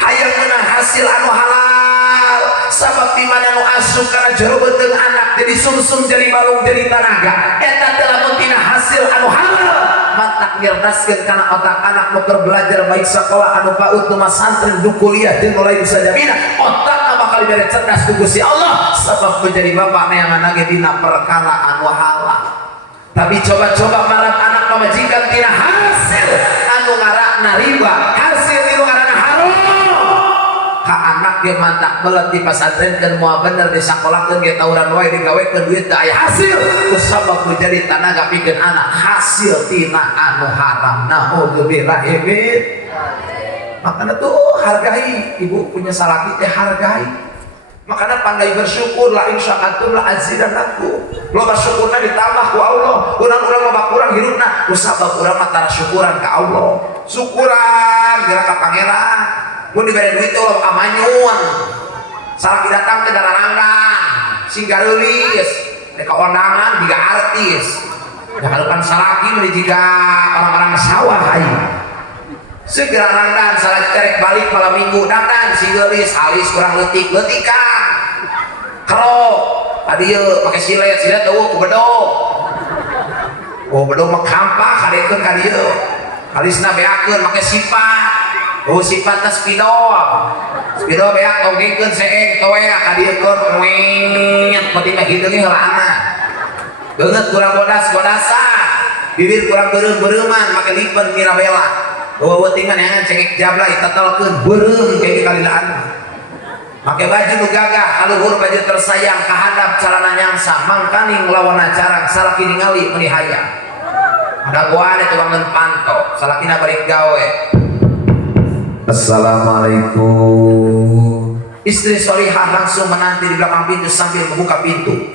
Hayang menang hasil anu halal. Sabab di mana nu asup kana jero beuteung anak jadi sumsum jadi balung jadi tanaga. Eta teh lamun tina hasil anu halal. Matak nyerdaskeun kana otak anak nu keur belajar baik sekolah anu PAUD nu santri nu kuliah jeung mulai bisa jabina otak bakal dibere cerdas ku Gusti Allah sabab menjadi bapak neangan ge dina perkara anu halal. Tapi coba-coba marah anak pamajikan tina hasil anu ngaranna riba, hasil anu ngaranna haram. Ka anak ge mantak belet di pasantren keun moal bener disakolahkeun ge tawuran wae digawekeun duit teh aya hasil. Kusabab jadi tanaga pikeun anak hasil tina anu haram. Naudzubillah min. Makanya tuh hargai ibu punya salaki teh hargai. Makanya pandai bersyukur la insyaAtum la azidannakum. Lo bersyukurna ditambah ku Allah. Urang-urang loba kurang hirupna kusabab urang mah tara syukuran ka Allah. Syukuran geura ka pangeran. Mun dibere duit teh lo amanyun. Salaki datang teh dararanggang, singga reulis, teh kaondangan jiga artis. Jangan salaki mah jiga orang-orang sawah ai. Segera rangdan salat terek balik malam minggu dandan si geulis alis kurang leutik-leutikan. Karo adieu make silet eueuh ku bedog. Oh bedog mah kampak kadekeun ka dieu. Alisna beakeun make sifat. Oh sifat teh spidol. Spidol beak togekeun seeng toea ka dieu keur ngenget penting mah hideungnya heulana. Beungeut kurang bodas-bodasan. Bibir kurang beureum-beureuman make lipen Mirabella. Weuting mah neangan cengek jablay tetelkeun beureum kayak kalilaan. Make baju nu gagah, haluhur baju tersayang, kahandap calana nyangsa, mangkaning lawan acara, salaki ningali meuni hayang. Dagoan eta wangeun panto, salakina balik gawe. Assalamualaikum. Istri solihah langsung menanti di belakang pintu sambil membuka pintu.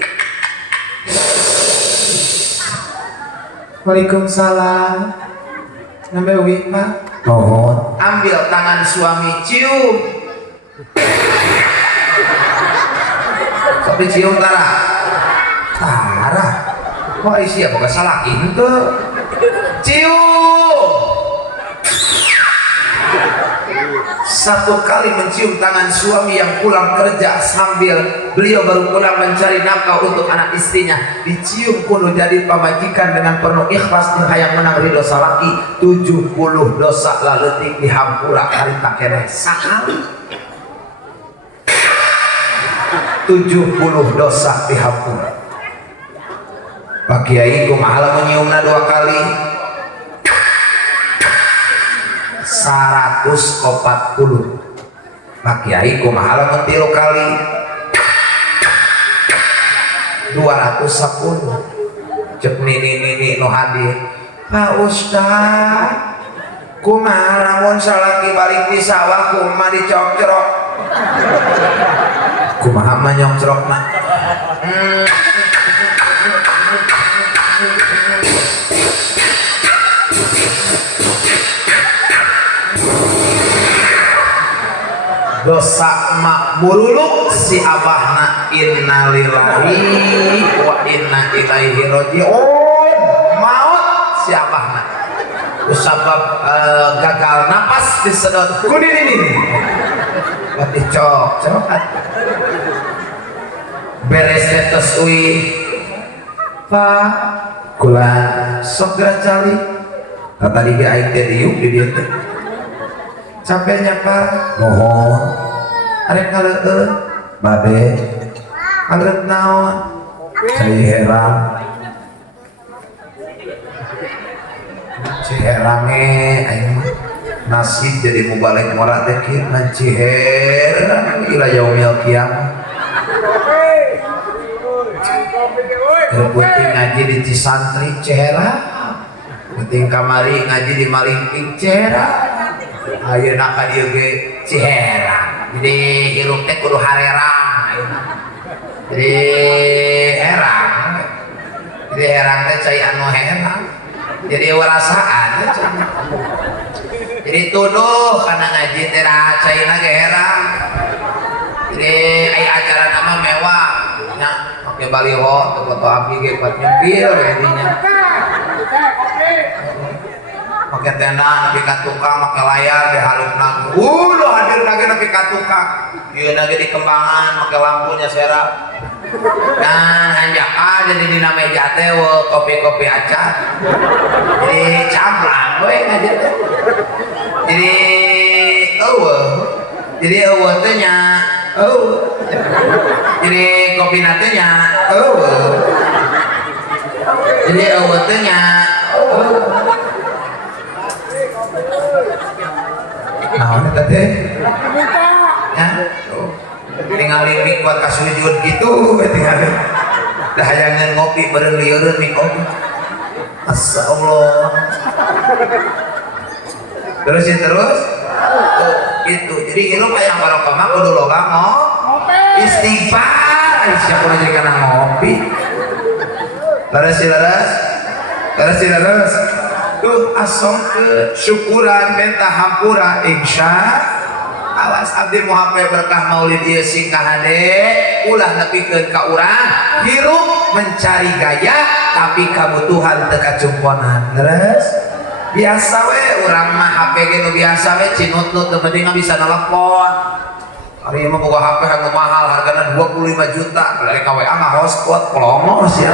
Waalaikumsalam. Namanya Wipa. Mohon. Ambil tangan suami, cium. Tapi cium tara. Tara. Kok isi ya boga salakin tuh. Cium. Satu kali mencium tangan suami yang pulang kerja sambil beliau baru pulang mencari nafkah untuk anak istrinya, dicium kudu jadi pamajikan dengan penuh ikhlas dan hayang menang ridho salaki. 70 dosa laletik dihampura harita keneh sakali. 70 dosa dihampura. Pak Kiai kumaha menyiumna 2 kali 140. Pak Kiai kumaha lamun 3 kali 210. Cek nini nu hadir. Pak Ustaz, kumaha lamun salaki balik di sawah kumaha dicocrok? Kumaha mah nyocrokna? Dosa mak buruluk si abahna innalillahi wa inna ilaihi raji'un. Maut si abahna usabab gagal napas disedot kunin ini berarti cok beres tetes ui Pak kulan sok gerak cali kata diga aing teh diuk di dieu teh capeknya Pak mohon arek ngaleueun bade arep naon cai heran ciherange aing nasib jadi mubalek morat teh kieu ciheran ila yaumil qiyamah. Penting ngaji di Cisantri Ciherang, penting kamari ngaji di Malingping Ciherang, ayeuna ka dieu ge Ciherang. Jadi hirup teh kudu harerang. jadi herang teh cai anu herang jadi warasaan jadi tuduh karena ngaji teh cai na ge herang jadi aya acara nama mewah nya make baliho teu foto abdi ge buat nyempil intinya make tenda nepi ka tukang make layar di harupna lo hadir lagi nepi ka tukang ieu lagi di kembangan make lampunya serap dan hanjaka jadi dina meja teh kopi-kopi acar jadi camplang we ngaji teh jadi eueuh teh nya jadi kopi nate nya jadi eueuh teh nya naon eta teh ya tinggal mik buat kasujud gitu tinggal dah hayangan ngopi bareng lieureun mik kopi masyaallah terus gitu jadi ini yang barokah mah kudu logam istighfar siapa aja kana ngopi leres tuh asong ke syukuran minta hampura insya awas abdi mau hape berkah maulid ieu singkah hade ulah nepikeun ka urang hirup mencari gaya tapi kebutuhan teu kacumponan leres biasa we urang mah HP ge nu biasa we cinut-nut teu penting bisa nelpon ari mah boga HP anu mahal hargana 25 juta balik ka WA mah hotspot promo sia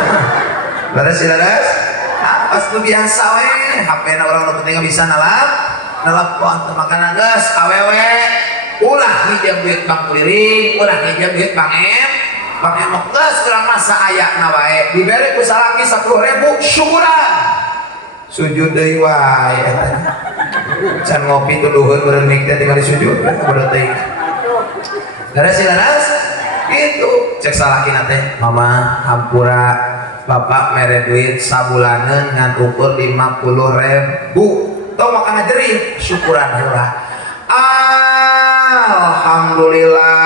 leres pas nu biasa we HP na urang nu penting bisa nelpon teu makana geus awewe ulah ngijam duit bang keliling ulah ngijam duit bang emok geus urang masa ayakna wae dibere ku salaki 10.000 syukuran sujud deui wae can ngopi tuduheun beureun mik teh tinggal disujud beureun teh leres gitu cek salakina teh mama hampura bapak mere duit sabulaneun ngan ukur 50.000 tong makana jerih syukuran heula alhamdulillah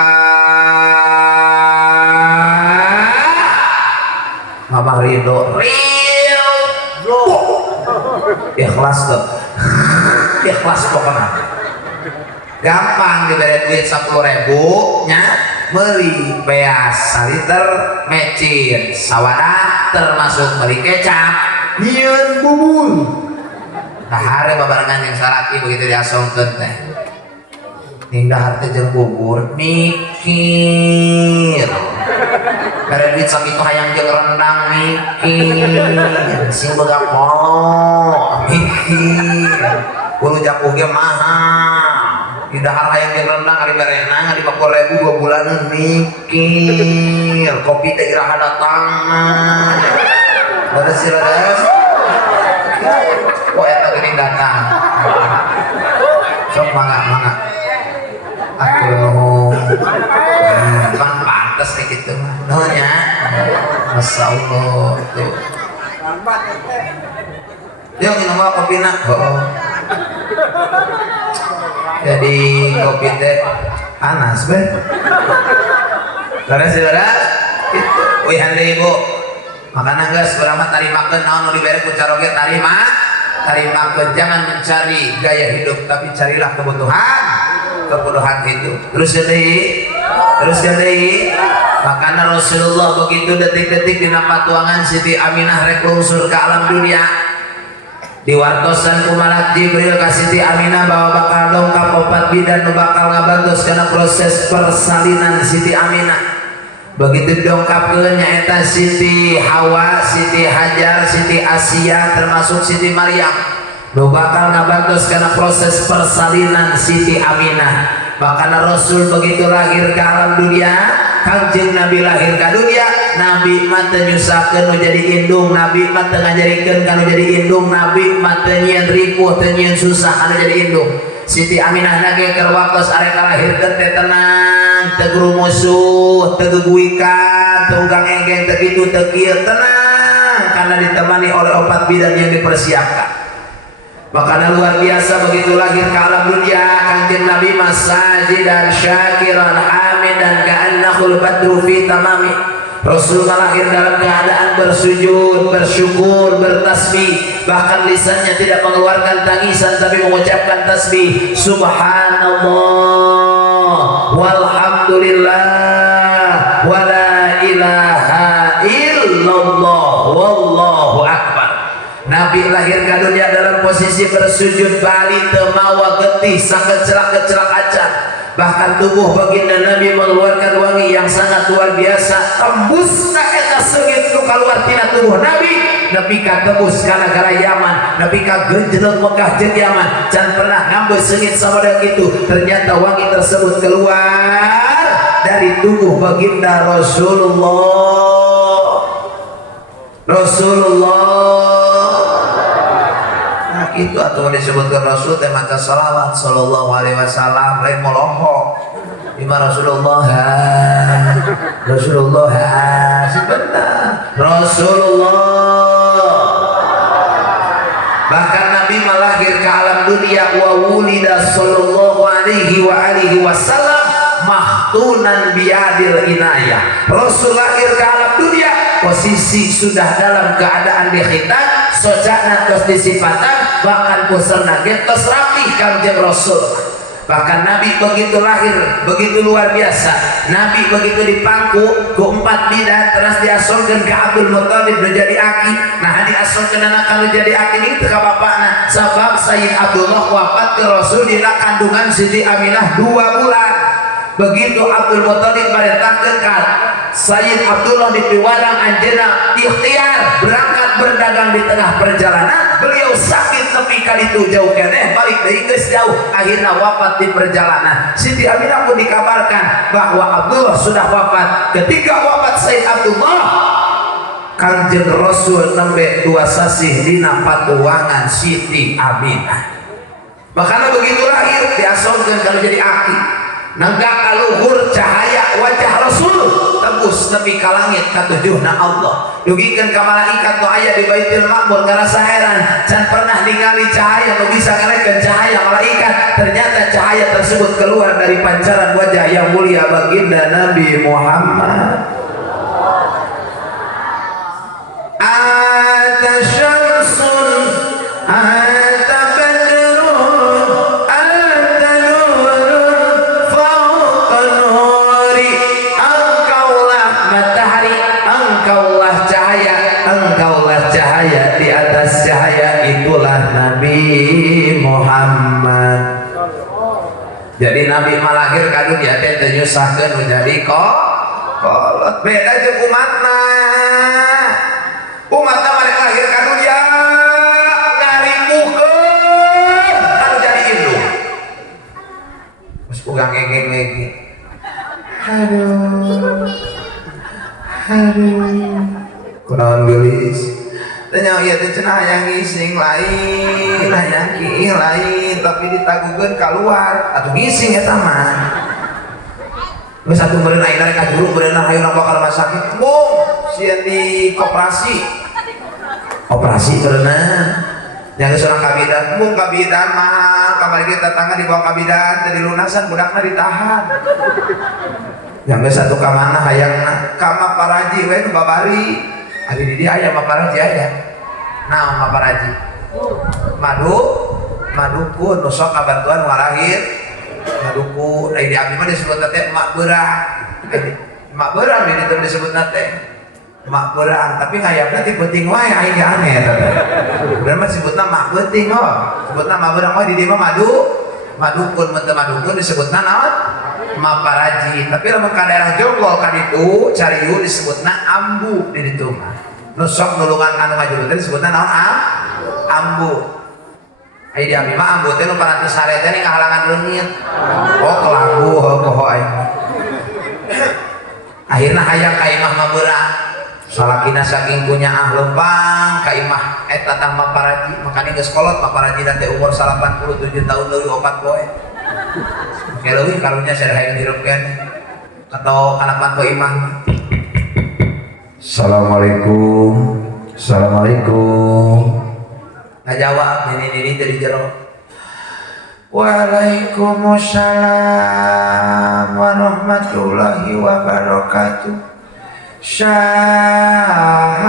mama ridho ikhlas pokoknya gampang diberi duit 10.000 nya beli beas saliter mecin sawadah termasuk beli kecap nyieun bubur dahare babarengan yang salaki begitu diasongkeun teh ninggah teh jeung bubur mikir bare duit sakitu hayang jeung rendang mikir sing boga polo mikir kudu japuh ge mahal di dahar hayang jeung rendang ari barena ngadi 50.000 2 bulanan mikir kopi teh iraha datang leres kok eta geuning datang sok mangga atur nuhun kan pantes kayak gitu nuhun nya masyaallah tuh dia minum kopi nak jadi kopi teh panas be leres itu wih hande ibu makanya guys urang mah tarimakeun naon nu dibere ku caroge tarimakeun jangan mencari gaya hidup tapi carilah kebutuhan itu terus deui makanya Rasulullah begitu detik-detik dina patuangan Siti Aminah rek lungsur ke alam dunia diwartosan ku malak Jibril ka Siti Aminah bahwa bakal dongkap 4 bidan nu bakal ngabantos kana proses persalinan Siti Aminah begitu dongkapkeun nyaeta Siti Hawa, Siti Hajar, Siti Asia termasuk Siti Maryam nu bakal ngabantos kana proses persalinan Siti Aminah makana Rasul begitu lahir ke alam dunia Kangjeng Nabi lahir ke dunia Nabi mah teu nyusahkeun nu jadi indung Nabi mah teu ngajarikeun ka nu jadi indung Nabi mah teu nyieun ripuh teu nyieun susah anu jadi indung Siti Aminah nage keur waktos arek kalahirkeun teh tenang teu gurumusuh teu geguikan teu ugang enggeng teu kitu teu kieu tenang karena ditemani oleh 4 bidan yang dipersiapkan makanya luar biasa begitu lahir ke alam dunia Kanjeng Nabi masajidan syakiran hamidan ka'annahul badru fi tamami Rasul lahir dalam keadaan bersujud, bersyukur, bertasbih, bahkan lisannya tidak mengeluarkan tangisan tapi mengucapkan tasbih. Subhanallah walhamdulillah wala ilaha illallah wallahu akbar. Nabi lahir ke dunia dalam posisi bersujud bali temawa getih sangat celak-celak acan. Bahkan tubuh baginda Nabi mengeluarkan wangi yang sangat luar biasa. Tembus eta seungit nu keluar tina tubuh Nabi, nepi ka tembus ka negara Yaman, nepi ka genjeuleuh Mekah jeung Yaman. Can pernah ngambil seungit samoda kitu. Ternyata wangi tersebut keluar dari tubuh baginda Rasulullah. Itu atau disebutkan Rasul teh maca salawat sallallahu alaihi wasallam lain molohok lima Rasulullah sebentar Rasulullah. Bahkan Nabi melahir ke alam dunia wa wulida sallallahu alaihi wasallam mahtunan biadil inayah. Rasul lahir ke alam dunia posisi sudah dalam keadaan dikhitan, sojana tos disifatan, bahkan pusarna tos rapih kanjeng Rasul. Bahkan Nabi begitu lahir begitu luar biasa. Nabi begitu dipangku ku 4 bidan terus diasolkeun ke Abdul Muthalib jadi aki. Nah diasolkeun anak kalau jadi aki ini teu ka bapana sabab Sayyid Abdullah wafat ke Rasul dina kandungan Siti Aminah 2 bulan. Begitu Abdul Muthalib merintahkeun ka Sayyid Abdullah di piwadang anjeunna ikhtiar berangkat berdagang di tengah perjalanan. Beliau sakit nepi ka ditu jauh keneh balik deui geus jauh akhirna wafat di perjalanan. Siti Aminah pun dikabarkan bahwa Abdullah sudah wafat. Ketika wafat Sayyid Abdullah, Kanjeng Rasul nembe 2 sasih dina patuangan Siti Aminah. Makanya begitu lahir diasolkeun kalau jadi aki. Nangga kaluhur cahaya wajah Rasul tembus nepi ka langit katujuhna Allah. Dugikeun ka malaikat nu aya di Baitul Ma'mur ngarasa heran can pernah ningali cahaya nu bisa ngalekeun cahaya malaikat. Ternyata cahaya tersebut keluar dari pancaran wajah yang mulia baginda Nabi Muhammad. Atasyamsun di atas cahaya itulah Nabi Muhammad. Jadi Nabi malahir ka dunia teh teu nyusahkeun menjadi kolot. Beda jeung umatna. Umatna mari lahir ka dunia ngaripukeun anu jadi indung. Geus ugang ngege-ngege. Aduh. Kunaon geulis? Tanya ieu teh cenah hayang ngising lain, hayang kieu lain, tapi ditagukeun keluar atuh ngising eta mah. Geus atuh meureun ayeuna rek kajuru meureun hayang bakal rumah sakit. Bung, sieun di koperasi. Operasi meureunna. Nya geus urang kabidan, bung kabidan mahal, kamari kita tetangga dibawa kabidan teh dilunasan budakna ditahan. Yang geus atuh ka mana hayangna? Ka Maparaji we nu babari. Ari di dia aya Maparaji aya. Naon Maparaji? Madukun nu sok kabantuan ngalahir. Madukun ai di abdi mah disebut teh emak beurang. Emak beurang di ditu disebut teh. Emak beurang, tapi ngayapna teh penting wae aing aneh eta teh. Bener mah disebutna emak penting oh. Disebutna emak beurang wae di dieu mah madukun mun teu madukun disebutna naon? Maparaji. Tapi lamun ka daerah Jonggol kan itu cariu disebutna ambu di ditu mah. Nu sok nulungan anu ngajuru teh disebutna naon ambu. Ai di abdi mah ambu teh nu parantos sare teh ngahalangan leungit. Oh kelambu heuh ai. Akhirna hayang ka imah mabeurang. Salakina saking punya lempang ka imah eta tah Maparaji. Makana geus kolot Maparaji teh umur 87 tahun leuwih opat poe. Keleuwih karunya sadaya hayang dirupkeun atau anak mantu imah. Assalamualaikum. Assalamualaikum. Ngajawab nini dari jero. Waalaikumsalam warahmatullahi wabarakatuh. syahatate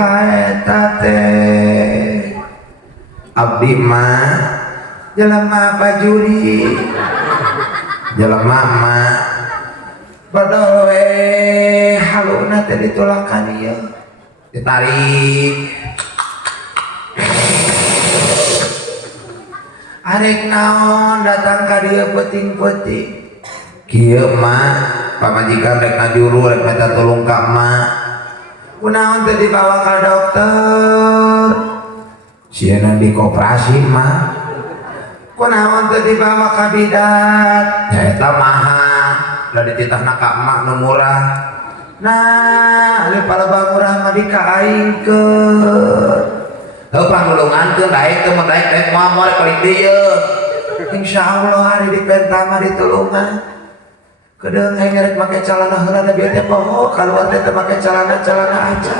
abdi mah jelema pajuri jelema mah badal we haluna teh ditolakan ieu ditarik arek naon datang ka dieu peuting-peuting kieu mah pamajikan rek ngajuru rek minta tolong ka emak kunaon teh dibawa ka dokter sieun di koperasi mah kunaon teh dibawa ka bidat nyaeta mahal da dititahna ka emak nu murah nah ari palebah murah mah dikaingkeun heuh pangulungankeun daek teu mun daek moal rek balik dieu insyaallah hari dipenta mah ditulungan kedeung hayang rek make calana heula da bieu teh poho kaluar teh make calana aja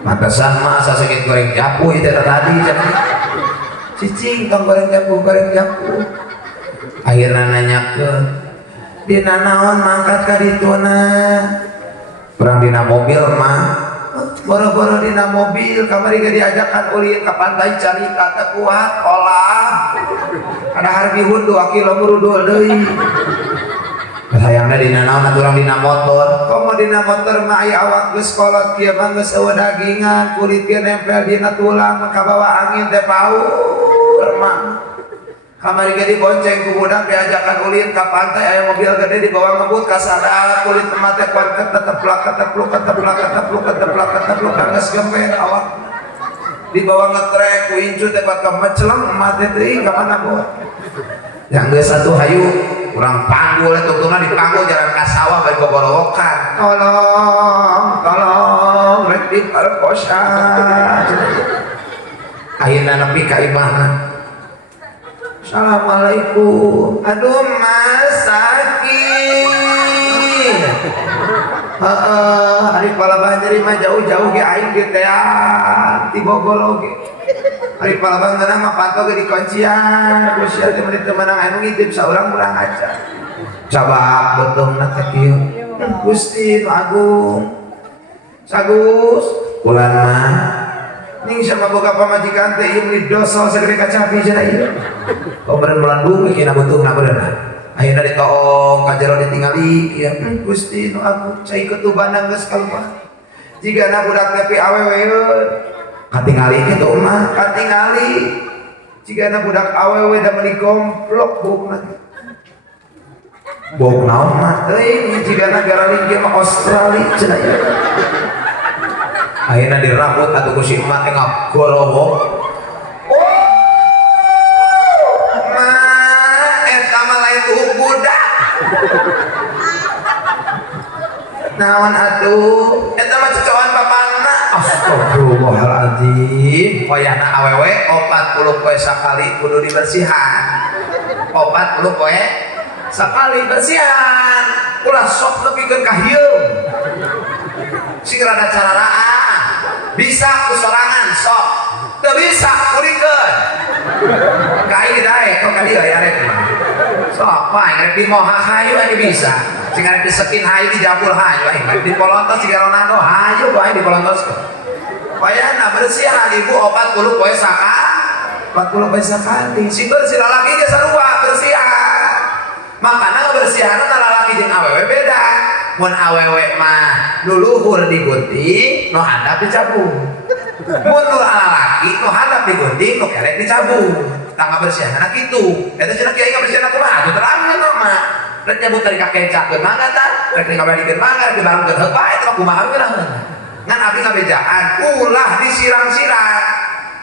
pantesan mah asa sakit goreng japu ieu teh tadi cenah cicing tong goreng japu akhirna nanyakeun dina naon mangkat ka dituna perang dina mobil mah boro-boro dina mobil kamari ge diajakan ulin ka pantai Carita teh kuat olah ada hargi hundu 2 kilo murudul deui sayangna dina naon urang dina motor komo dina motor mah aya awak geus kolot kieu mah geus eueuh dagingan kulit ge nempel dina tulang mah kabawa angin teh paur mah kamari ge dibonceng ku budak diajakan ulin ka pantai aya mobil gede dibawa ngebut ka sadar kulit mah teh kuat keteplak geus gember awak dibawa ngetrek ku incu teh bat ka meceleng mah teh teuing ka mana buat yang geus satu hayu kurang panggul tutuna dipanggul jalan ka sawah bari gogorowokan tolong rek diperkosa ayeuna nepi ka imahna assalamualaikum aduh mas sakit ari palabah nyeri mah jauh-jauh ge aing ge teh ti Bogor oge ari palabah ngeunah mah panto ge di kuncian usia teh menit menang anu ngitip saurang urang aja cabak betungna teh kieu Gusti Nu Agung sagus ulan mah ning sama boga pamajikan teh ieu meuli dosa sagede kacapi cenah ieu pemberen melandung kina beutungna beureunan ayeuna ditoong ka jero ditingali kieu Gusti Nu Agung cai ketubana geus kaluar jigana budak teh pi awewe katingali kitu mah katingali jigana budak awewe da meuli gomplok bukna bok naon mah teuing jigana garaling ge mah Australia cenah ieu ayeuna dirambut atuh ku si emak teh ngagorowok naon atuh eta mah cocokan papangna astagfirullahaladzim poyana awewe 40 poe sakali kudu dibersihan 40 poe sakali bersihan ulah sok nepikeun ka hieum sing rada cararaan bisa kusorangan sok teu bisa kurikeun kai dae kok ka dieu aya rek sok pae rek di moha hayu aya bisa sing arep disekin hayu di jambul hayu aing di polontos siga Ronaldo hayu bae di polontos payana bersihan ibu 40 poe sakali si bersih lalaki ge sarua bersihan makana bersihan lalaki jeung awewe beda mun awewe mah nu luhur digunting nu handap dicabung mun nu lalaki nu handap digunting nu kelek dicabung tangga bersihan anak kitu eta cenah kiai bersihan kumaha atuh terangkeun mah rek nyebut dari kakencakeun mangga tah rek ngabalikeun mangga dibarengkeun heuh bae eta kumaha geurah ngan abdi ngabejaan ulah disiram-siram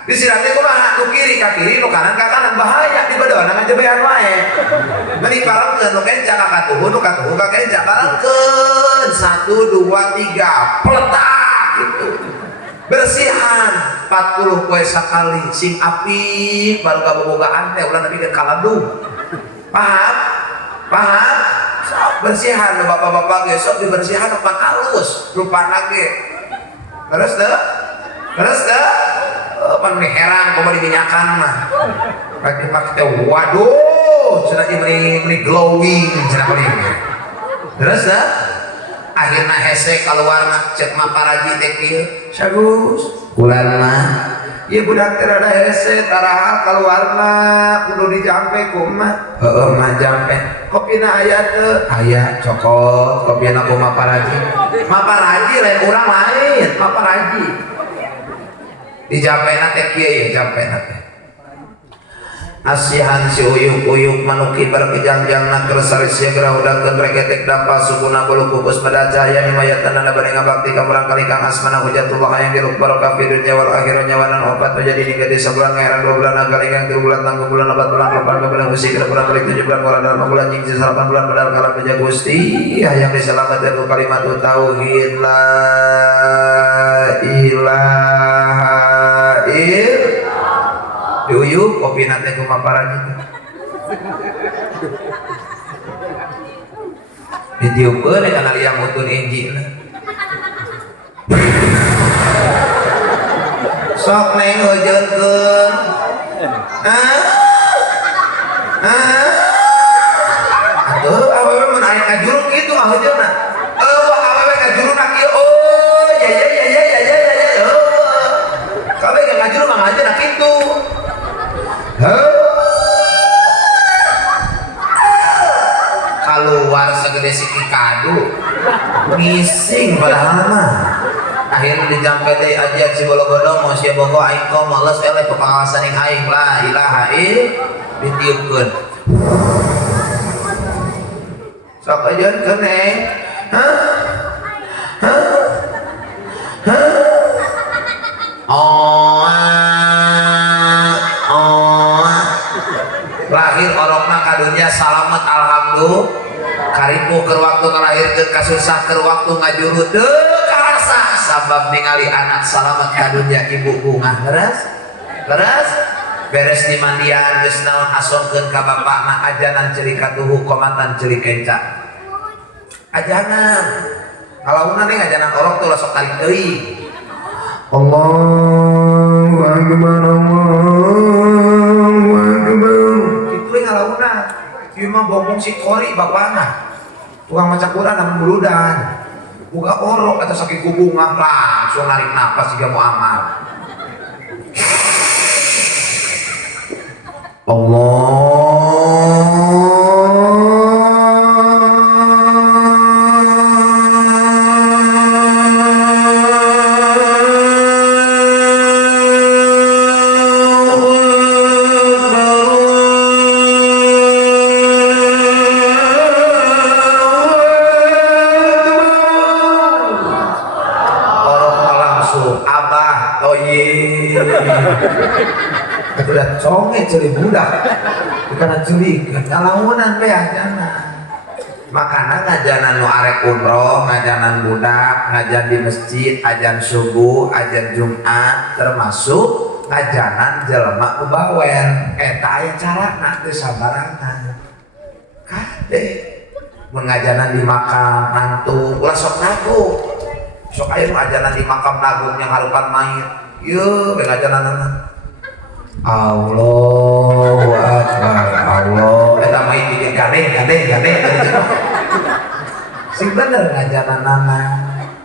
disiramnya kumaha nu kiri ka kiri nu kanan ka kanan bahaya di bedona ngajebean wae meuni barengkeun nu kenca ka katuhu nu katuhu ka kenca barengkeun 1 2 3 peletak gitu bersihan 40 poe sakali sing apik baru kabobogaan teh ulah nepi ka kaladung paham sok bersihan bapak-bapak ge sok dibersihan pan alus rupana ge terus teh pan heran kumaha diminyakan mah rek dipake teh waduh cenah ieu meuni glowing cenah meuni terus akhirnya hese keluar mah cek maparaji teh kieu sagus Bulan mah ieu budak teh rada hese taraha keluarna kudu dijampe kumaha heueuh mah jampe kopina aya teu aya cokot kopina ku maparaji lain urang lain maparaji dijampena teh kieu ya jampena teh asihan si uyuk-uyuk manuki berkejang-jangna kersari segera udakeun regetek dapa sukuna bulu kubus pada cahaya nimayatan anda bari ngabakti ka murang kali kang asmana hujatullah yang diruk barokah fi dunya wal akhirah nyawanan obat jadi di gede sebulan ngaran 2 bulan kali kang 3 bulan 6 bulan 4 bulan 8 bulan usi kira bulan kali 7 bulan kurang dalam bulan nying 8 bulan padahal kala beja Gusti hayang diselamatkeun ku kalimat tauhid la ilaha illallah diuyup kopi nanti ke maparaji ditiupkeun kana liang mutun injil sok neng heujeunkeun atuh awewe mun aya ka jurug kitu mah heujeunna awewe ka jurugna kieu oh ya kawe ka ngajurug mah ngajana kitu keluar segede siki kadu ngising padahal mah akhirnya dijampe deui ajian si bolo-bolo mau sia bogo aing kau males eleh ke pengawasan yang aing la ilaha illallah ditiupkeun sok ajeun keneng lahir orokna kadunya salamet alhamdulillah karipu keur waktu ngalahirkeun kasusah keur waktu ngajurut teu karasa sabab ningali anak salamet kadunya ibu bunga leres beres di mandian geus naon asongkeun ka bapakna ajanan ceuli katuhu komatan ceuli kenca ajanan kalauna nih ajanan orok tuh sok tarik deui Allahu akbar Allahu akbar kitu ngalauna ieu mah bombong si kori bapana tukang maca Quran namun buludan buka orok atau sakit kubungan langsung narik napas jika mau amal udah conge celi budak bukan celi ngalaunan be ajanan makana ngajanan nu arek umroh ngajanan budak ngajan di masjid ajan subuh ajan Jumat termasuk ngajanan jelema ku bawer eta aya carana teu sabarangan kade mun ngajanan di makam nantu ulah sok naku sok aya nu ajanan di makam nagung yang harupan mayit yeuh be ngajanan Allahu akbar Allah eta mah bikin gade sing bener ngajananana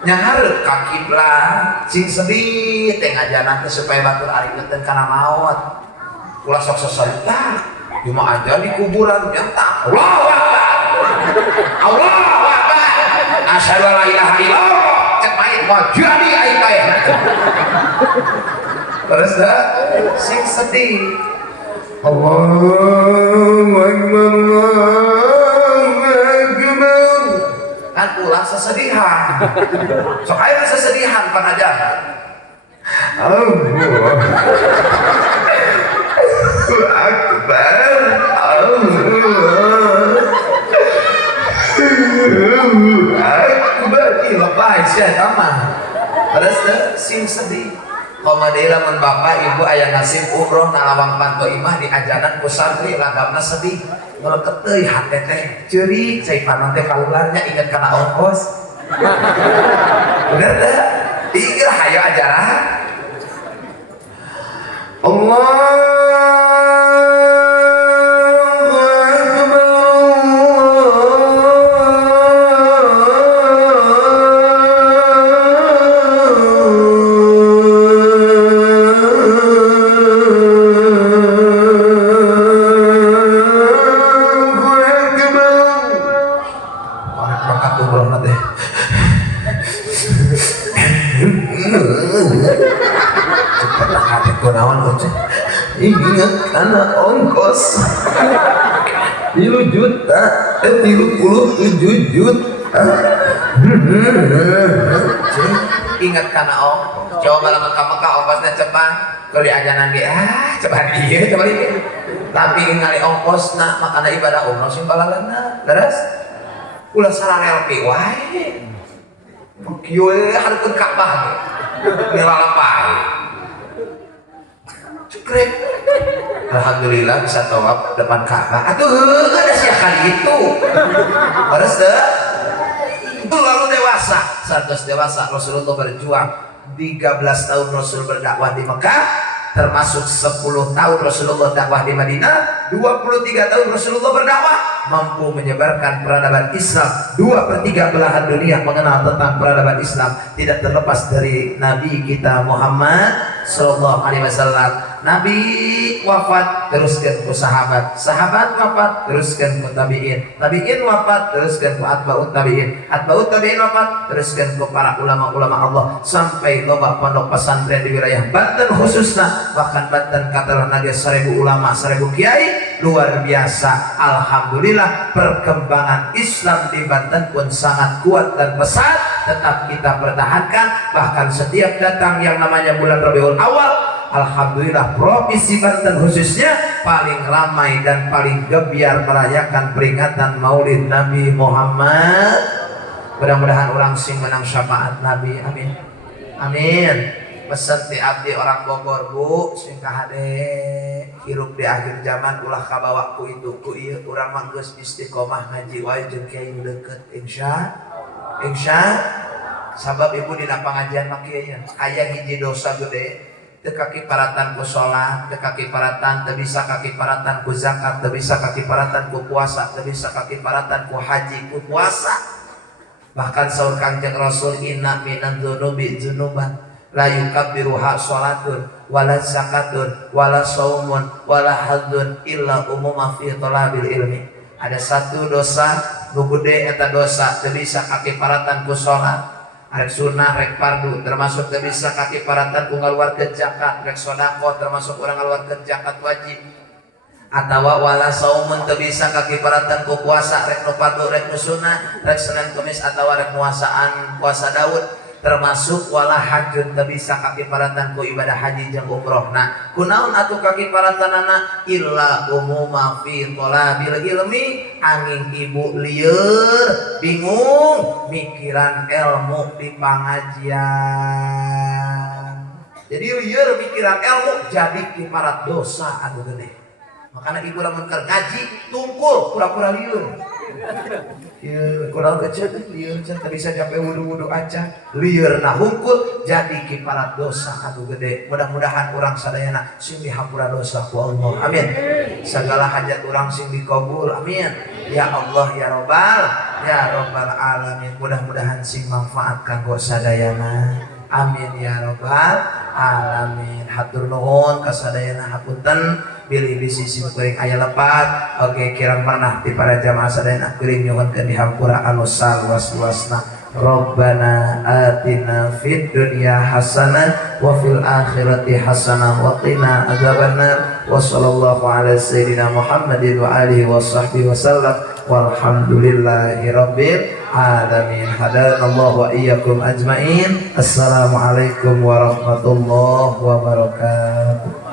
nyahareup ka kiblat sing sedih teh ngajanan teh supaya batur ari geuteun kana maot ulah sok sesarita cuma aja di kuburan nyentak Allahu akbar asyhadu an la ilaha illallah cek mayit mah jadi aing bae terus sing sedih Allahu akbar kan ulah sesedihan sok aya sesedihan panajan Allahu akbar Allahu akbar lebay sia mah terus sing sedih komadela mun bapak ibu aya nasib umroh na lawang pantoimah di ajanan ku santri lagamna sedih ngeleket teuy hate teh ceurik cai panon teh kalularnya inget kana ongkos bener teh ieu hayo ajaran Allah ingat karena ongkos 3 juta 37 juta ingat karena ongkos coba kalau Mekah ongkosnya cepat kalau di ajanan ge cepat iya coba ini tapi ngali ongkos nah makana ibadah umroh sing balalana leres ulah salah LP wae kieu hareukeun Ka'bah nilalapai cekrek alhamdulillah bisa tawaf depan Ka'bah atuh ada sia kali itu harus deh itu lalu dewasa 100 dewasa Rasulullah berjuang 13 tahun Rasul berdakwah di Mekah termasuk 10 tahun Rasulullah dakwah di Madinah 23 tahun Rasulullah berdakwah mampu menyebarkan peradaban Islam 2/3 belahan dunia mengenal tentang peradaban Islam tidak terlepas dari Nabi kita Muhammad sallallahu alaihi wasallam Nabi wafat teruskan ku sahabat wafat teruskan ku tabi'in wafat teruskan ku atba'ut tabi'in wafat teruskan ku para ulama-ulama Allah sampai loba pondok pesantren di wilayah Banten khususnya bahkan Banten katalah naga 1000 ulama 1000 kiai luar biasa alhamdulillah perkembangan Islam di Banten pun sangat kuat dan pesat tetap kita pertahankan bahkan setiap datang yang namanya bulan Rabiul Awal alhamdulillah provinsi Banten khususnya paling ramai dan paling gebiar merayakan peringatan Maulid Nabi Muhammad mudah-mudahan orang sing menang syafaat Nabi amin amin pesen ti abdi orang Bogor bu sing kahade hirup di akhir zaman ulah kabawa ku itu ku ieu urang mah geus istiqomah ngaji wae jeung kiai nu deukeut insya sabab ibu dina pangajian mah kieu aya hiji dosa gede teu kakiparatan ku salat teu kakiparatan teu bisa kakiparatan ku zakat teu bisa kakiparatan ku puasa teu bisa kakiparatan ku haji ku puasa bahkan saur Kangjeng Rasul inna minan dzunubi dzunuban la yukabbiruha salatun wala zakatun wala saumun wala haddun illa umuma fi talabil ilmi ada satu dosa nu gede eta dosa teu bisa kakiparatan ku salat rek sunnah rek fardu termasuk teu bisa kakiparatan ku ngaluarkeun zakat rek sedekah termasuk urang ngaluarkeun zakat wajib atawa wala saumun teu bisa kakiparatan ku puasa rek nu fardu rek nu sunnah rek Senin Kamis atawa rek puasa Daud termasuk wala hajjun teu bisa kakiparatan ku ibadah haji jeung umroh nah kunaon atuh kakiparatanana illa umuma fi talabil ilmi angin ibu lieur bingung mikiran ilmu di pangajian jadi lieur mikiran ilmu jadi kiparat dosa anu gede makanya ibu lamun keur ngaji tungkul pura-pura lieur ieu kurang kecil lieur can teu bisa sampai wudu-wudu acan lieur nah hungkul jadi kiparat dosa anu gede mudah-mudahan urang sadayana sing dihampura dosa ku Allah amin segala hajat urang sing dikabul amin ya Allah ya rabbal alamin mudah-mudahan sing manfaat kanggo sadayana amin ya rabbal alamin hatur nuhun ka sadayana hapunten pilih bisi sim kuring aya lepat oke kirang pernah di para jamaah sadayana kuring nyuhunkeun dihampura anu saluas-luasna Rabbana atina fid dunya hasanah wa fil akhirati hasanah wa qina adzabannar wa sallallahu ala sayyidina Muhammadin wa alihi wa sahbihi wasallam walhamdulillahi rabbil alamin hadanallahu wa iyyakum ajmain assalamualaikum warahmatullahi wabarakatuh